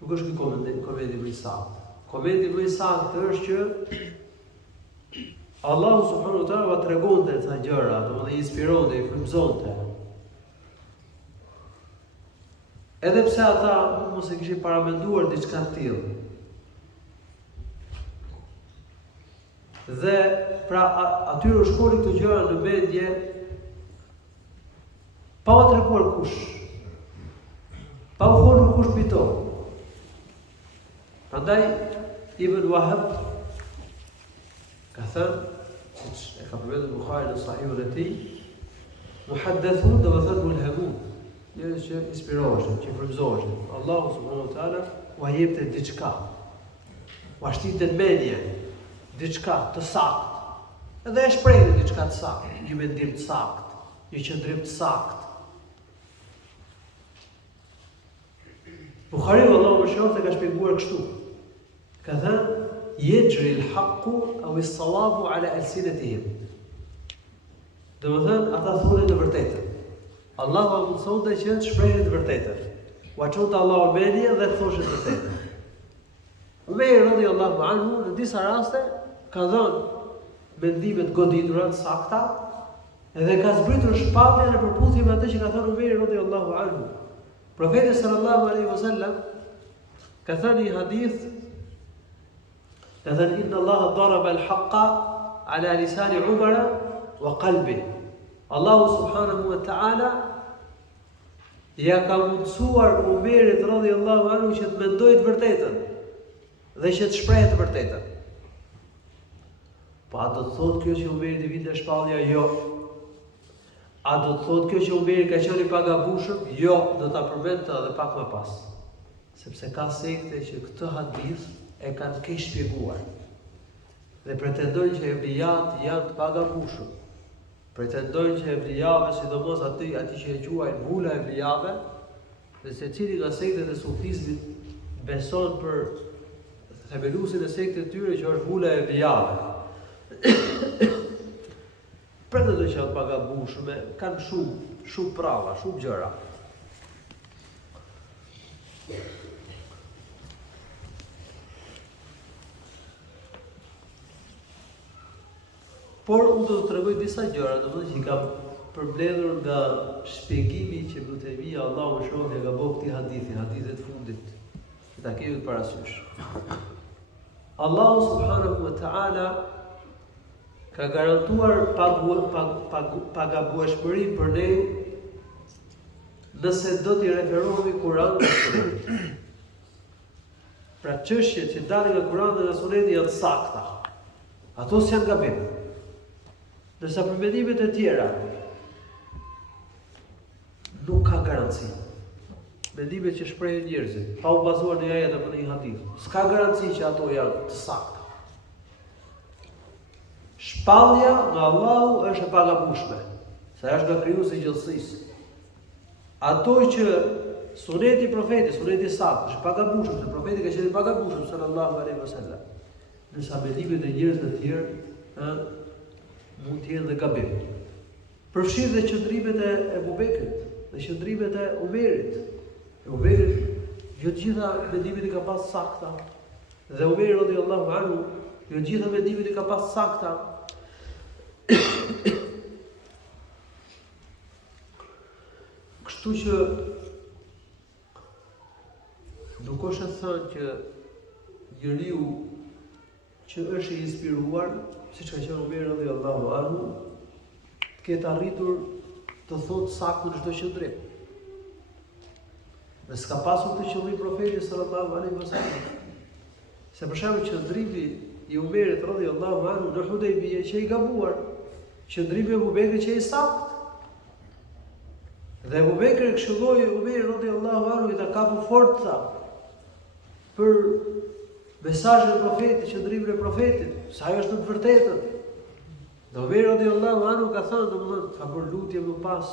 Nuk është ky komendi më i saktë. Komendi më i saktë është që Allahu subhanahu wa taala tregonte ca gjëra, domethënë i inspironte, i frymëzonte. Edhe pse ata mos e kishin paramenduar diçka të tillë. Dhe pra atyre u shkonin këto gjëra në mendje pa u treguar kush. Pa u folur kush pito. Prandaj Ibn Wahab ka thënë, siç e ka përmendur Buhari në Sahihun e tij, muhaddathun do të thotë mulhamun, njerëz që inspiroheshin, që frymëzoheshin. Allahu subhanahu wa taala u jepte diçka. U shtinte në mendje diçka të saktë. Edhe e shprehte diçka të saktë, një mendim të saktë, një qëndrim të saktë. Buhariu Allahu më shoftë ka shpjeguar kështu. Ka thënë: "Yajri al-haqqu aw as-sawabu ala alsinatihim." Do të thënë ata thonin të vërtetën. Allahu mësonte që të shprehin të vërtetën. U çonte Allahu mendje dhe të thoshin të vërtetën. Umar radhiyallahu anhu në disa raste ka dhënë mendime të goditura të sakta, edhe ka zbritur shpallje në përputhje me atë që ka thënë Umar radhiyallahu anhu. Profeti sallallahu alaihi wasallam ka thënë një hadith, ka thënë: "Inna Allaha daraba al-haqqa ala lisani Umar wa qalbi." Allahu subhanahu wa ta'ala ja ka mundsuar Umarit radhiyallahu anhu që të mendojë të vërtetën dhe që të shprehë të vërtetën. Po a do të thotë kjo që Umeri të vinte shpallja? Jo. A do të thotë kjo që Omeri ka qenë i pagabushëm? Jo, do ta përmend edhe pak më pas. Sepse ka sekte që këtë hadith e kanë keq shpjeguar. Dhe pretendojnë që evlijat janë të pagabushëm. Pretendojnë që evlijave, sidomos aty që e quajnë bula e evlijave, dhe secili nga sektet e sufizmit beson për themelusin e sektet tyre që është bula e evlijave. Pretendojnë që janë të pagabushme, kanë shumë prava, shumë gjëra. Por unë do të tregoj disa gjëra, domethënë që i kam përmbledhur nga shpjegimi që Ibn Taymija Allahu më shohë ka bëu këtij hadithi, hadithet fundit. Që ta kemi parasysh. Allahu subhanahu wa ta'ala ka garantuar pagabueshmëri për ne nëse do t'i referohemi Kur'anit dhe Sunetit. Pra çështjet që dalin nga Kur'ani dhe nga Suneti janë sakta. Ato s'janë gabim. Ndërsa për mendimet e tjera nuk ka garanci. Mendimet që shprehen njerëzit, pa u bazuar në ajet apo në një hadith, s'ka garanci që ato janë të sakta. Shpallja nga Allahu është e pagabueshme, sa është nga krijuesi i gjithësisë. Ato që suneti i profetit, suneti i saktë, është pagabueshëm, se profeti ka qenë i pagabueshëm sallallahu alaihi wasallam. Ndërsa mendimet e njerëzve të tjerë mund të jenë dhe gabim. Përfshirë dhe qëndrimet e Abu Bekrit, dhe qëndrimet e Omerit. Abu Bekri, jo të gjitha mendimet i ka pas sakta, dhe Omeri radhiyallahu anhu, jo të gjitha mendimet i ka pas sakta. Kështu që nuk është të thënë që njeriu që është i inspiruar, siç ka qenë Omeri radhiyallahu anhu, të ketë arritur të thotë saktë në çdo qëndrim. Dhe s'ka pasur të qëllim profeti sallallahu alaihi wasallam. Se për shembull qëndrimi i Omerit radhiyallahu anhu në Hudejbije që i gabuar, qëndrimi i Abu Bekrit që i saktë. Dhe Abu Bekri këshilloi Omerin radhiyallahu anhu i ta kapu forca për mesazhin e profetit, qëndrimin e profetit, sa ajo është në të vërtetën. Dhe Omeri radhiyallahu anhu ka thënë, domethënë, ka bërë lutje më pas,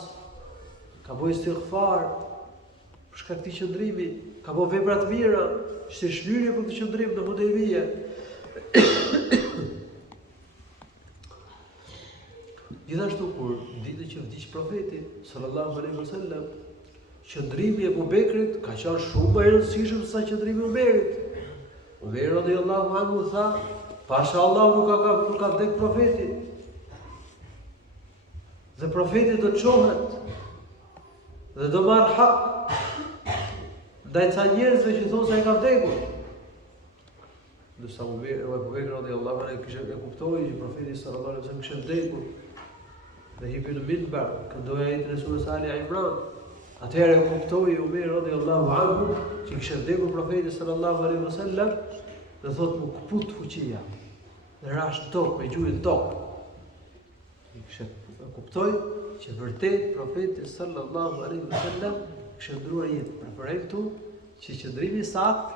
ka bërë istighfar për shkak të këtij qëndrimi, ka bërë vepra të mira, ishte shlyerje për këtë qëndrim në Hudejbije. Gjithashtu kur ditën që vdiq profeti sallallahu alaihi wasallam, qëndrimi i Abu Bekrit ka qenë shumë më i rëndësishëm se sa qëndrimi i Omerit. Omeri radhiyallahu anhu tha, pasha Allah nuk ka vdek profeti. Dhe profeti do të çohet dhe do marr hak ndaj ca njerëzve që thonë se ai ka vdekur. Ndërsa Abu Bekri radhiyallahu anhu kishte e kuptoi që profeti sallallahu alaihi wasallam kishte vdekur. Dhe hipi në minbar, këndoi ajetin e surës Ali Imran. Atëherë e kuptoi Omeri radhiyallahu anhu që kishte vdekur profeti sallallahu alaihi wasallam dhe thotë më kaput fuqia. Dhe rash tokë me gjuhën tokë. Kishte kuptoi që vërtet profeti sallallahu alaihi wasallam kishte ndruar jetë. Preferentu që qëndrimi i saktë,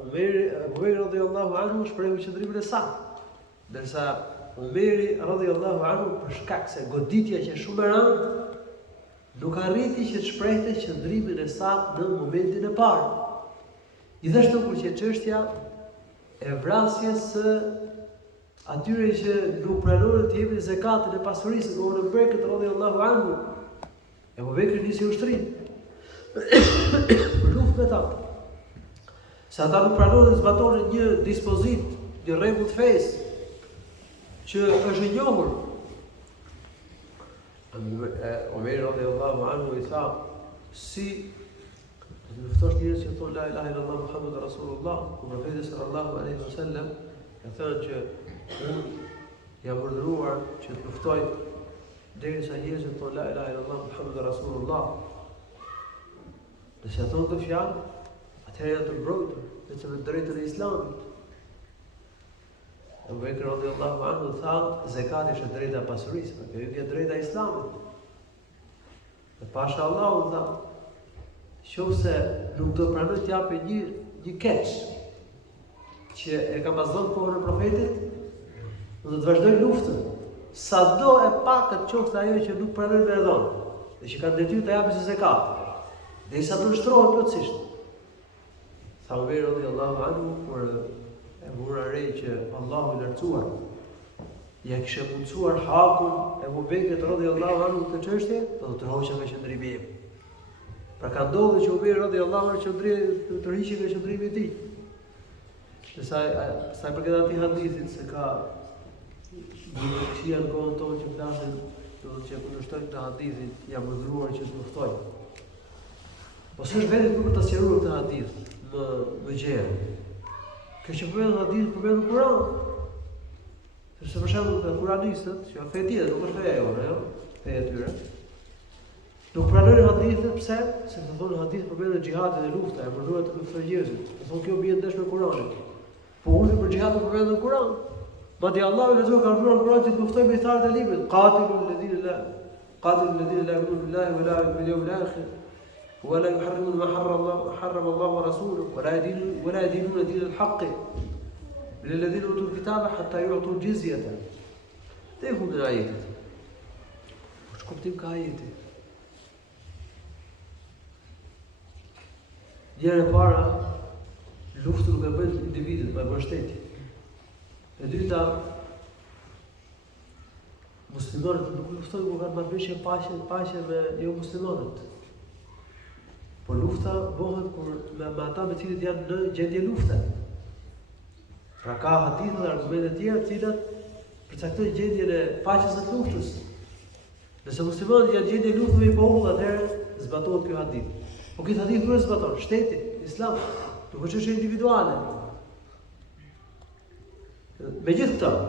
Omeri radhiyallahu anhu shprehu qëndrimin e saktë. Ndërsa Omeri radhiyallahu anhu për shkak se goditja që është shumë e rëndë, nuk arriti që të shprehte qëndrimin e saktë në momentin e parë. Gjithashtu kur që çështja e vrasjes së atyre që nuk pranonin të jepin zakatin e pasurisë, në Abu Bekrit radhiyallahu anhu, Abu Bekri nisi ushtrin për luftë me ta. Se ata nuk pranonin të zbatonin një dispozit, një rregull të fesë që është e njohur. Omeri radhiyallahu anhu i tha, si të luftosh njerëz që thonë la ilaha illallah Muhammadur Rasulullah, ku profeti sallallahu alaihi wasallam ka thënë që unë jam urdhëruar që të luftoj derisa njerëzit thonë la ilaha illallah Muhammadur Rasulullah. Nëse thonë këtë fjalë, atëherë janë të mbrojtur vetëm në drejtën e Islamit. Abu Bekri radhiyallahu anhu tha, zakati është drejta e pasurisë, kjo është drejta e Islamit. pasha Allahu tha, qofse nuk do pranoj të japë një keq që e ka pasur kohën e profetit, do të vazhdoj luftën. Sado e pakët qoftë ajo që nuk pranojnë me dhon, dhe që kanë detyrë të japin zekat, derisa të nshtrohen plotësisht. Tha Umeri radhiyallahu anhu, kur e vura re që Allahu i lartësuar ja kishte mundsuar hakun e Abu Bekrit radhiyallahu anhu këtë çështje, do të tërhoqej nga qendrimi im. Pra ka ndodhur që Umeri radhiyallahu anhu të tërhiqej nga qendrimi i tij. Sa i përket atij hadithit se ka Shia në kohën tonë që flasin, do të që kundërshtojnë këtë hadithit, jam urdhëruar që të luftojnë. Po s'është vetë për të sqaruar këtë hadith më gjerë. Kjo që përmend hadith përmend Kur'an. Sepse për shembull të kuranistët, që fe tjetër, nuk është feja jonë, jo? Feja e tyre. Nuk pranojnë hadithet, pse? Se të thonë hadith përmend xhihadin e lufta, e urdhëruar të luftoj njerëzit. Do thonë kjo bie ndesh me Kur'anin. Po unë për xhihadin përmend në Kur'an. Madje Allahu i Azza ka urdhëruar në Kur'an që të luftojnë beqtarët e librit. Qatilu alladhina la yu'minuna billahi wa la bil yawmil akhir. ولا يحرمون ما حرم الله ورسوله ولا يدينون دين الحق من الذين اوتوا الكتاب حتى يعطوا الجزيه. Tekun në ajetet. Po ç'kuptim ka ajeti? Njëra e para, luftën nuk e bën individët, po e bën shteti. E dyta, muslimanët nuk luftojnë kur kanë marrëveshje paqe me jo muslimanët. Po lufta bëhet kur me ata me cilët janë në gjendje lufte. Pra ka hadithe dhe argumente të tjera të cilat përcaktojnë gjendjen e paqes së luftës. Nëse muslimanët janë në gjendje lufte me popull, atëherë zbatohet ky hadith. Po ky hadith nuk zbaton shteti, Islam, nuk është çështje individuale. Megjithatë,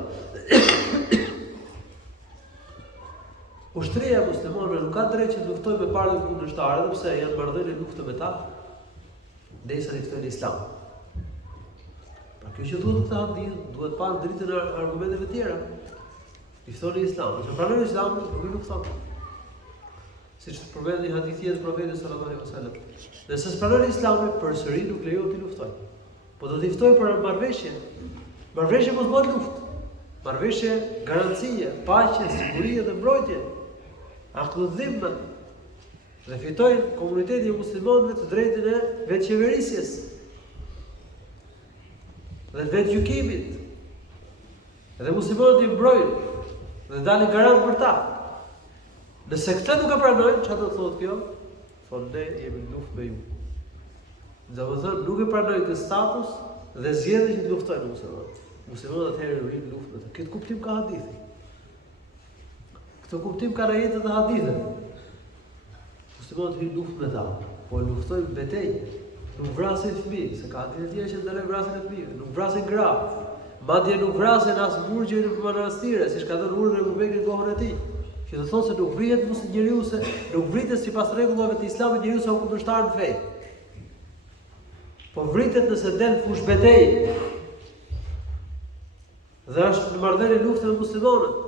ushtria muslimanëve nuk ka drejt që të luftojë me palët kundërshtar, edhe pse janë marrëdhënie lufte me ta, derisa të ftojnë Islam. Pra kjo që duhet të hadith, duhet pa dritën e argumenteve tjera. I ftojnë Islam, nëse pranojnë Islam, nuk i lufton. Siç përmend një hadith tjetër profetit sallallahu alaihi wasallam. Nëse s'pranojnë Islamin, përsëri nuk lejohet të luftojnë. Po do të ftojnë për marrëveshje. Marrëveshje mos bëhet luftë. Marrëveshje garancie, paqe, sigurie dhe mbrojtje. Aqdu dhimma. Dhe fitojnë komuniteti e muslimanëve të drejtën e vetëqeverisjes. Dhe vetë gjykimit. Dhe muslimanët i mbrojnë dhe dalin garant për ta. Nëse këtë nuk e pranojnë, çfarë do të thotë kjo? Thonë ne jemi në luftë me ju. Do të thonë nuk e pranojnë këtë status dhe zgjedhin që të luftojnë muslimanët. Muslimanët atëherë rrinë në luftë me ta. Këtë kuptim ka hadithi. Këtë kuptim ka ajetet dhe hadithet. Muslimanët rrinë në luftë me ta, po luftojnë betejë. Nuk vrasin fëmijë, se ka hadithe të tjera që ndalojnë vrasjen e fëmijëve. Nuk vrasin gra. Madje nuk vrasin as burgje në manastire, siç ka dhënë urdhër Abu Bekri në kohën e tij. Që të thonë se nuk vrihet njeriu se nuk vritet sipas rregullave të Islamit njeriu sa kundërshtar në fe. Po vritet nëse del fush betejë. Dhe është në marrëdhënie lufte me muslimanët.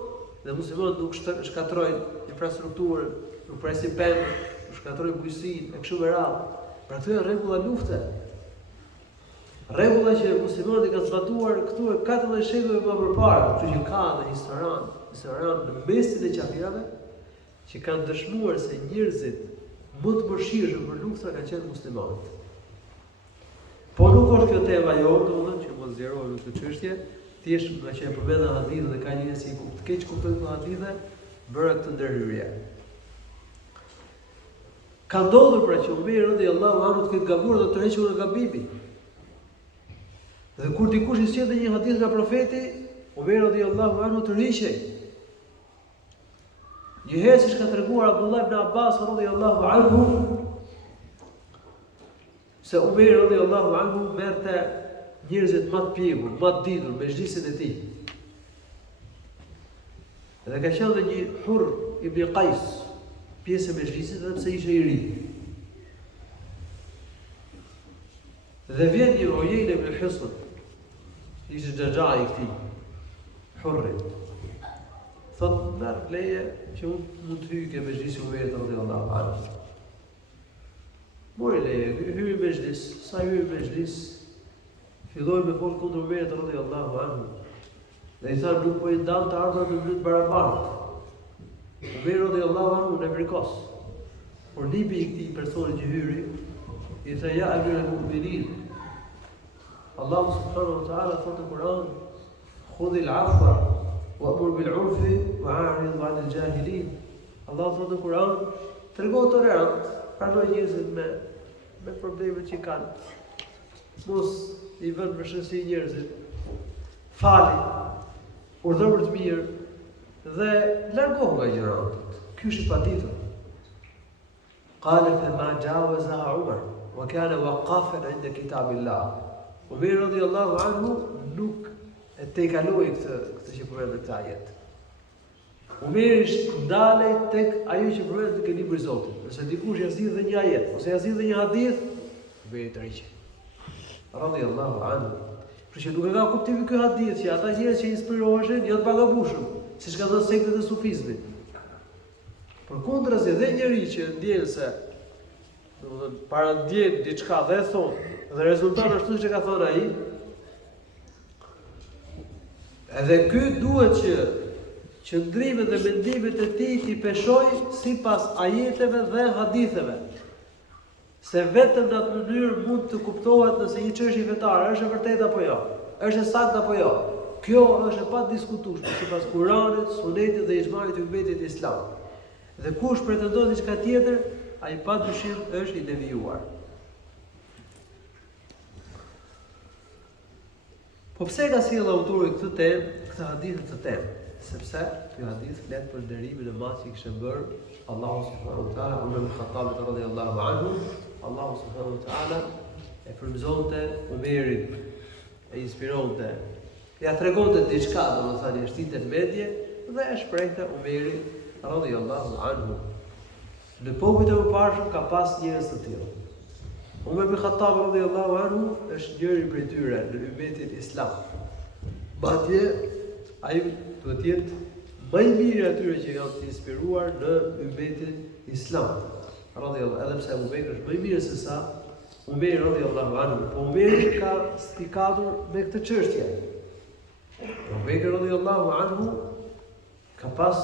Dhe muslimanët nuk shkatrojnë infrastrukturën, nuk presin pemë, nuk shkatrojnë bujqësinë, e kështu me radhë. Pra këto janë rregulla lufte. Rregulla që muslimanët i kanë zbatuar këtu e 14 shekuj më përpara, kështu që ka edhe historian në mesin e qafirave që kanë dëshmuar se njerëzit më të mëshirshëm për luftra kanë qenë muslimanët. Po nuk është kjo tema jonë, domethënë që mos zgjerohemi në këtë çështje, thjesht nga që e përmenda hadithe dhe ka njerëz që të keq kuptojnë këto hadithe, bëra këtë ndërhyrje. Ka ndodhur pra që Umeri radhiyallahu anhu të ketë gabuar dhe të rrequr në gabimi. Dhe kur dikush i sjellë një hadith nga profeti, Umeri radhiyallahu anhu të rriqej. Një herë siç ka treguar Abdullah ibn Abbas radhiyallahu anhu, se Umeri radhiyallahu anhu merrte njerëzit më të pjekur, më të ditur me xhlisin e tij. Dhe ka qenë dhe një Hurr ibn Qais, pjesë me xhlisit edhe pse ishte i ri. Dhe vjen një Uyejn ibn Hisn, ishte xhaxha i këtij Hurrit. thot merr leje që unë mund të hyj ke mezhlisi Umerit radhiyallahu anhu. Mori leje, hyj me mezhlis, sa hyj me mezhlis, filloi me fol kundër Umerit radhiyallahu anhu. Dhe i tha nuk po i ndan të ardhur në mënyrë barabartë. Umeri radhiyallahu anhu në Amerikos. Por lipi i këtij personi që hyri, i tha ja ayyuhal mu'minin. Allahu subhanahu wa ta'ala thotë në Kur'an: "Khudhil 'afwa wa'mur bil 'urfi wa'rid 'anil jahilin." Allahu thotë në Kur'an: "Tregon tolerant, pranoj njerëzit me problemet që kanë. Mos i vën vështirësi njerëzit. Fali, urdhër për të mirë dhe largohu nga gjërat." Ky është i paditur. قال فما جاوزها عمر وكان وقافا عند كتاب الله. Umeri radhiyallahu anhu nuk e tejkaloi këtë që përmendet në këtë ajet. Umeri ndalej tek ajo që përmendet në librin e Zotit. Nëse dikush ja zgjidh një ajet ose ja zgjidh një hadith, Umeri tërhiqet. Radhiyallahu anhu. Për që nuk e ka kuptimin ky hadith që ata njerëz që inspiroheshin janë të pagabushëm, siç ka thënë sektet e sufizmit. Përkundrazi dhe njëri që ndjen se domethënë para ndjen diçka dhe e thon dhe rezultati është siç e ka thënë ai. Edhe ky duhet që qëndrimet dhe mendimet e tij t'i peshoj sipas ajeteve dhe haditheve. Se vetëm në atë mënyrë mund të kuptohet nëse një çështje fetare është e vërtetë apo jo, është e saktë apo jo. Kjo është e padiskutueshme sipas Kuranit, Sunetit dhe ixhmarit të ummetit islam. Dhe kush pretendon diçka tjetër, ai padyshim është i devijuar. Po pse ka sjellë autori këtë hadith këtë temë? Sepse ky hadith flet për nderimin e madh që kishte bërë Allahu subhanahu wa taala Umar ibn Khattab radhiyallahu anhu. Allahu subhanahu wa taala e frymëzonte Umerin, e inspironte, ja tregonte diçka, domethënë shtinte në medje dhe e shprehte Umerin radhiyallahu anhu. Në popujt e mëparshëm ka pas njerëz të tillë. Umar ibn Khattab radhiyallahu anhu është njëri prej tyre në ummetin islam. Madje ai duhet të jetë më i miri atyre që janë të inspiruar në ummetin islam. Radhiyallahu, edhe pse Abu Bekr është më i mirë se sa Umeri radhiyallahu anhu, po Umeri ka stikatur me këtë çështje. Abu Bekr radhiyallahu anhu ka pas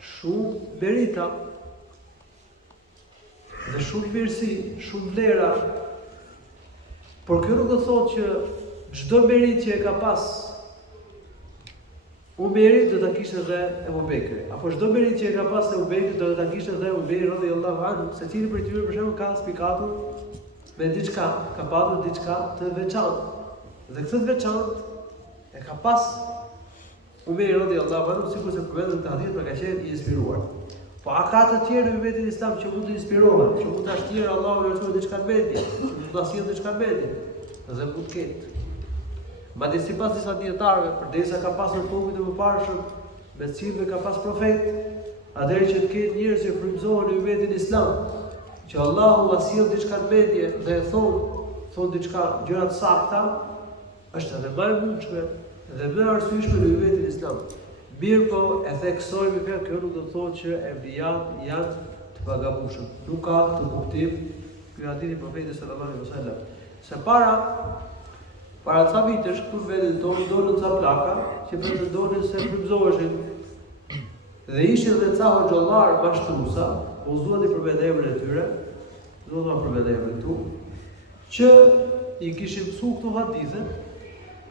shumë merita dhe shumë mirësi, shumë vlera. Por kjo nuk do thotë që çdo merit që e ka pas Umeri do ta kishte edhe Abu Bekri, apo çdo merit që e ka pas Abu Bekri do ta kishte edhe Umeri radhiyallahu anhu, secili prej tyre për shembull ka spikatur me diçka, ka patur diçka të veçantë. Dhe këtë të veçantë e ka pas Umeri radhiyallahu anhu, sikur se përmendet në hadith, ka qenë i inspiruar. Po a ka të tjerë në ummetin islam që mund të inspirohen, që mund ta shtjerë Allahu në rrugë diçka në mendje, mund ta sjellë diçka në mendje, dhe mund të ketë. Madje sipas disa dietarëve, përderisa ka pasur popujt e mëparshëm, me cilëve ka pas profet, atëherë që të ketë njerëz që frymëzohen në ummetin islam, që Allahu ka sjellë diçka në mendje dhe e thon diçka gjëra të sakta, është edhe më e mundshme dhe më e arsyeshme në ummetin islam. Mirë po e theksojmë fjalë, kjo nuk do të thotë që evlijat janë të pagabushëm. Nuk ka këtë kuptim ky hadith i profetit sallallahu alaihi wasallam. Se para ca vitesh këtu në vendin tonë dolën ca plaka që pretendonin se frymëzoheshin. Dhe ishin edhe ca hoxhallar mashtruesa, u zuan i përmend emrin e tyre, duhet ta përmend emrin këtu, që i kishin mësuar këto hadithe,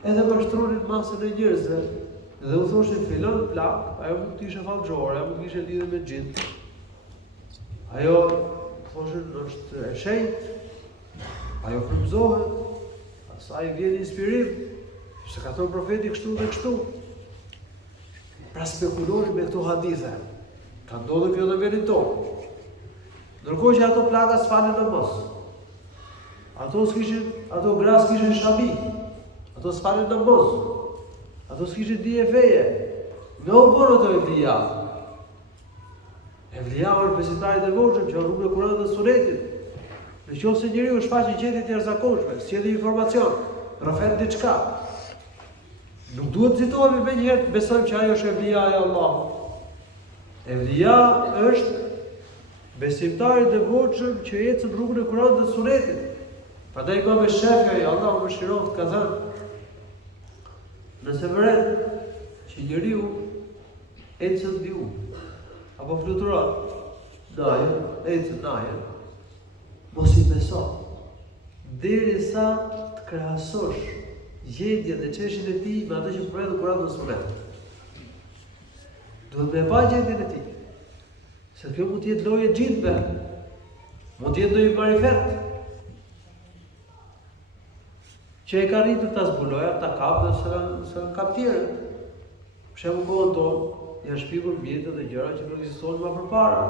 edhe mashtronin masën e njerëzve. Dhe u thoshin filon plak, ajo mund të ishte fallxhore, ajo mund të ishte lidhur me xhin. Ajo thoshin është e shenjtë, ajo frymëzohet, asaj vjen inspirim, se ka thënë profeti kështu dhe kështu. Pra spekulonin me këto hadithe. Ka ndodhur kjo në vendin tonë. Ndërkohë që ato plaka s'falen namaz. Ato gra s'kishin shabi. Ato s'falen namaz. Ato s'kishin dije feje. Nga u bërë ato evlija. Evlija është besimtarit e vogël që rrugën e Kuranit dhe Sunetit. Nëse njeriu shfaqet gjendje të jashtëzakonshme, sjellë informacion, rrafet diçka. Nuk duhet të citohemi më njëherë, besojmë që ajo është evlija e Allahut. Evlia është besimtari i devotshëm që ecën rrugën e Kuranit dhe Sunetit. Prandaj Imam Shafi'i, Allahu mëshiroft, ka thënë: nëse vëret që njeriu ecën mbi ujë apo fluturon në ajër, ecën në ajër, mos i beso derisa të krahasosh gjendjen dhe çështjen e tij me atë që përmend Kurani dhe Suneti. Duhet me pa gjendjen e tij. Se kjo mund të jetë lloje gjitbe, mund të jetë ndonjë marifet që e ka rritur ta zbulojë, ta kapë dhe së kap tjerët. Për shembull, kohën tonë janë shpikur mjete dhe gjëra që nuk ekzistonin më përpara.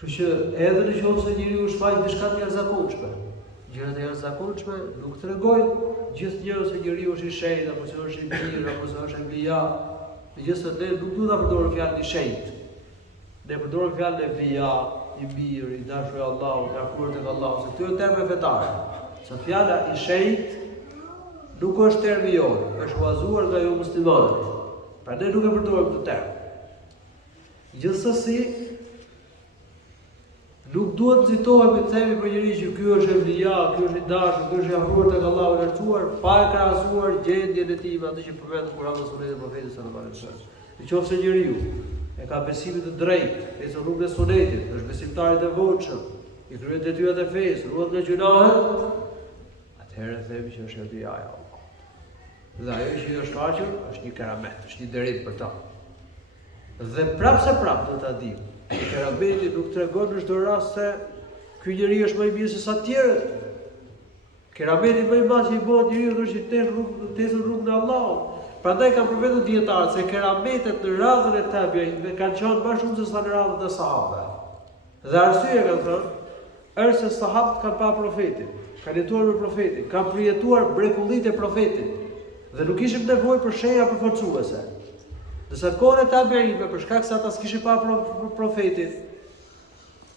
Kështu që edhe nëse njeriu shfaq diçka të jashtëzakonshme, gjërat e jashtëzakonshme nuk tregojnë gjithnjë se njeriu është i shenjtë apo se është i mirë apo se është evlia. Megjithëse ne nuk duhet ta përdorim fjalën i shenjtë. Ne përdorim fjalën e evlia, i mirë, i dashur i Allahut, i afruar tek Allahu, se këto janë terma fetare. Se fjala i shenjtë nuk është termi jonë, është huazuar nga jo muslimanët. Pra ne nuk e përdorim këtë term. Gjithsesi, nuk duhet të nxitohemi të themi për njëri që ky është evlia, ky është i dashur, ky është i afruar tek Allahu i lartësuar, pa e krahasuar gjendjen e tij me atë që përmend Kurani dhe Suneti e Profetit sallallahu alaihi wasallam. Nëse njeriu e ka besimin të drejtë, ecën rrugën e Sunetit, është besimtar i devotshëm, i kryen detyrat e fesë, ruhet nga gjunahet, atëherë themi që është evlia e Allahut. Dhe ajo që është shfaqur është një keramet, është një dërim për ta. Dhe prapse do ta dimë. Kerameti nuk tregon në çdo rast se ky njeri është më i mirë se sa të tjerët. Kerameti më i madh që i bëhet njeriu është që tezën rrugën e Allahut. Prandaj kanë përmendur dietarët se kerametet në radhën e tabiinëve kanë qenë më shumë se sa në radhën e sahabëve. Dhe arsyeja kanë thënë është se sahabët kanë pa profetin, kanë jetuar me profetin, kanë përjetuar mrekullitë e profetit dhe nuk kishin nevojë për shenja përforcuese. Nëse në kohën e tabiinëve, për shkak se ata s'kishin pa profetin,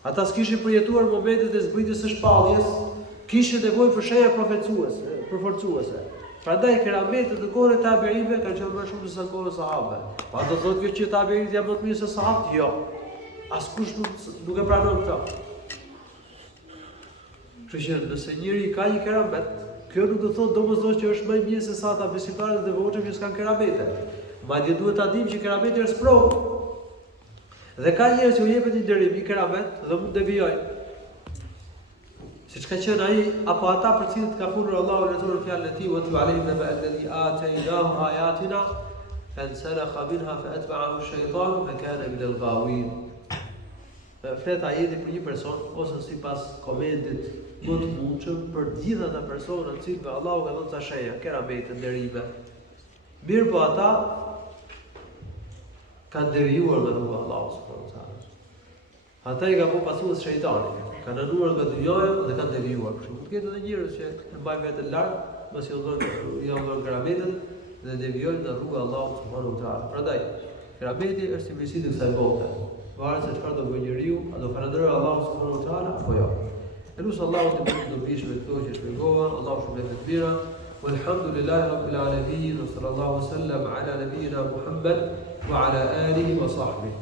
ata s'kishin përjetuar momentet e zbritjes së shpalljes, kishin nevojë për shenja përforcuese. Prandaj kerametet në kohën e tabiinëve kanë qenë më shumë se në kohën e sahabëve. Pa do thotë që tabiinët janë më të mirë se sahabët? Jo. Askush nuk e pranon këtë. Kështu që nëse njëri ka një keramet, kjo nuk do thotë domosdoshmë që është më i mirë se sa ata besimtarët e devotshëm që s'kan keramete. Madje duhet ta dimë që kerameti është provë. Dhe ka njerëz që u jepet një dërim i keramet dhe mund devijojnë. Siç ka qenë ai apo ata për cilët ka folur Allahu në fjalën e tij, "Wa tu alayhim naba alladhi ataynahu ayatina fansalakha minha fatba'ahu ash-shaytanu fakana min al-ghawin." Flet ajeti për një person ose sipas komentit më të mundshëm për gjithë ata persona të cilëve Allahu ka dhënë ca shenja, keramete, nderime. Mirë po ata kanë devijuar nga rruga e Allahut subhanuhu teala. Ata i ka po pasues shejtani, kanë anuar nga dynjaja dhe kanë devijuar. Kështu mund të ketë edhe njerëz që e mbajnë veten lart, pasi janë dhënë kerametet dhe devijojnë nga rruga e Allahut subhanuhu teala. Prandaj, kerameti është simbolisi i kësaj bote. Varet se çfarë do bëjë njeriu, a do falënderojë Allahun subhanuhu teala apo jo. Elus Allahu të bëjë dobishme këto që shpjegova, Allahu shumë e mira. والحمد لله رب العالمين وصلى الله وسلم على نبينا محمد وعلى آله وصحبه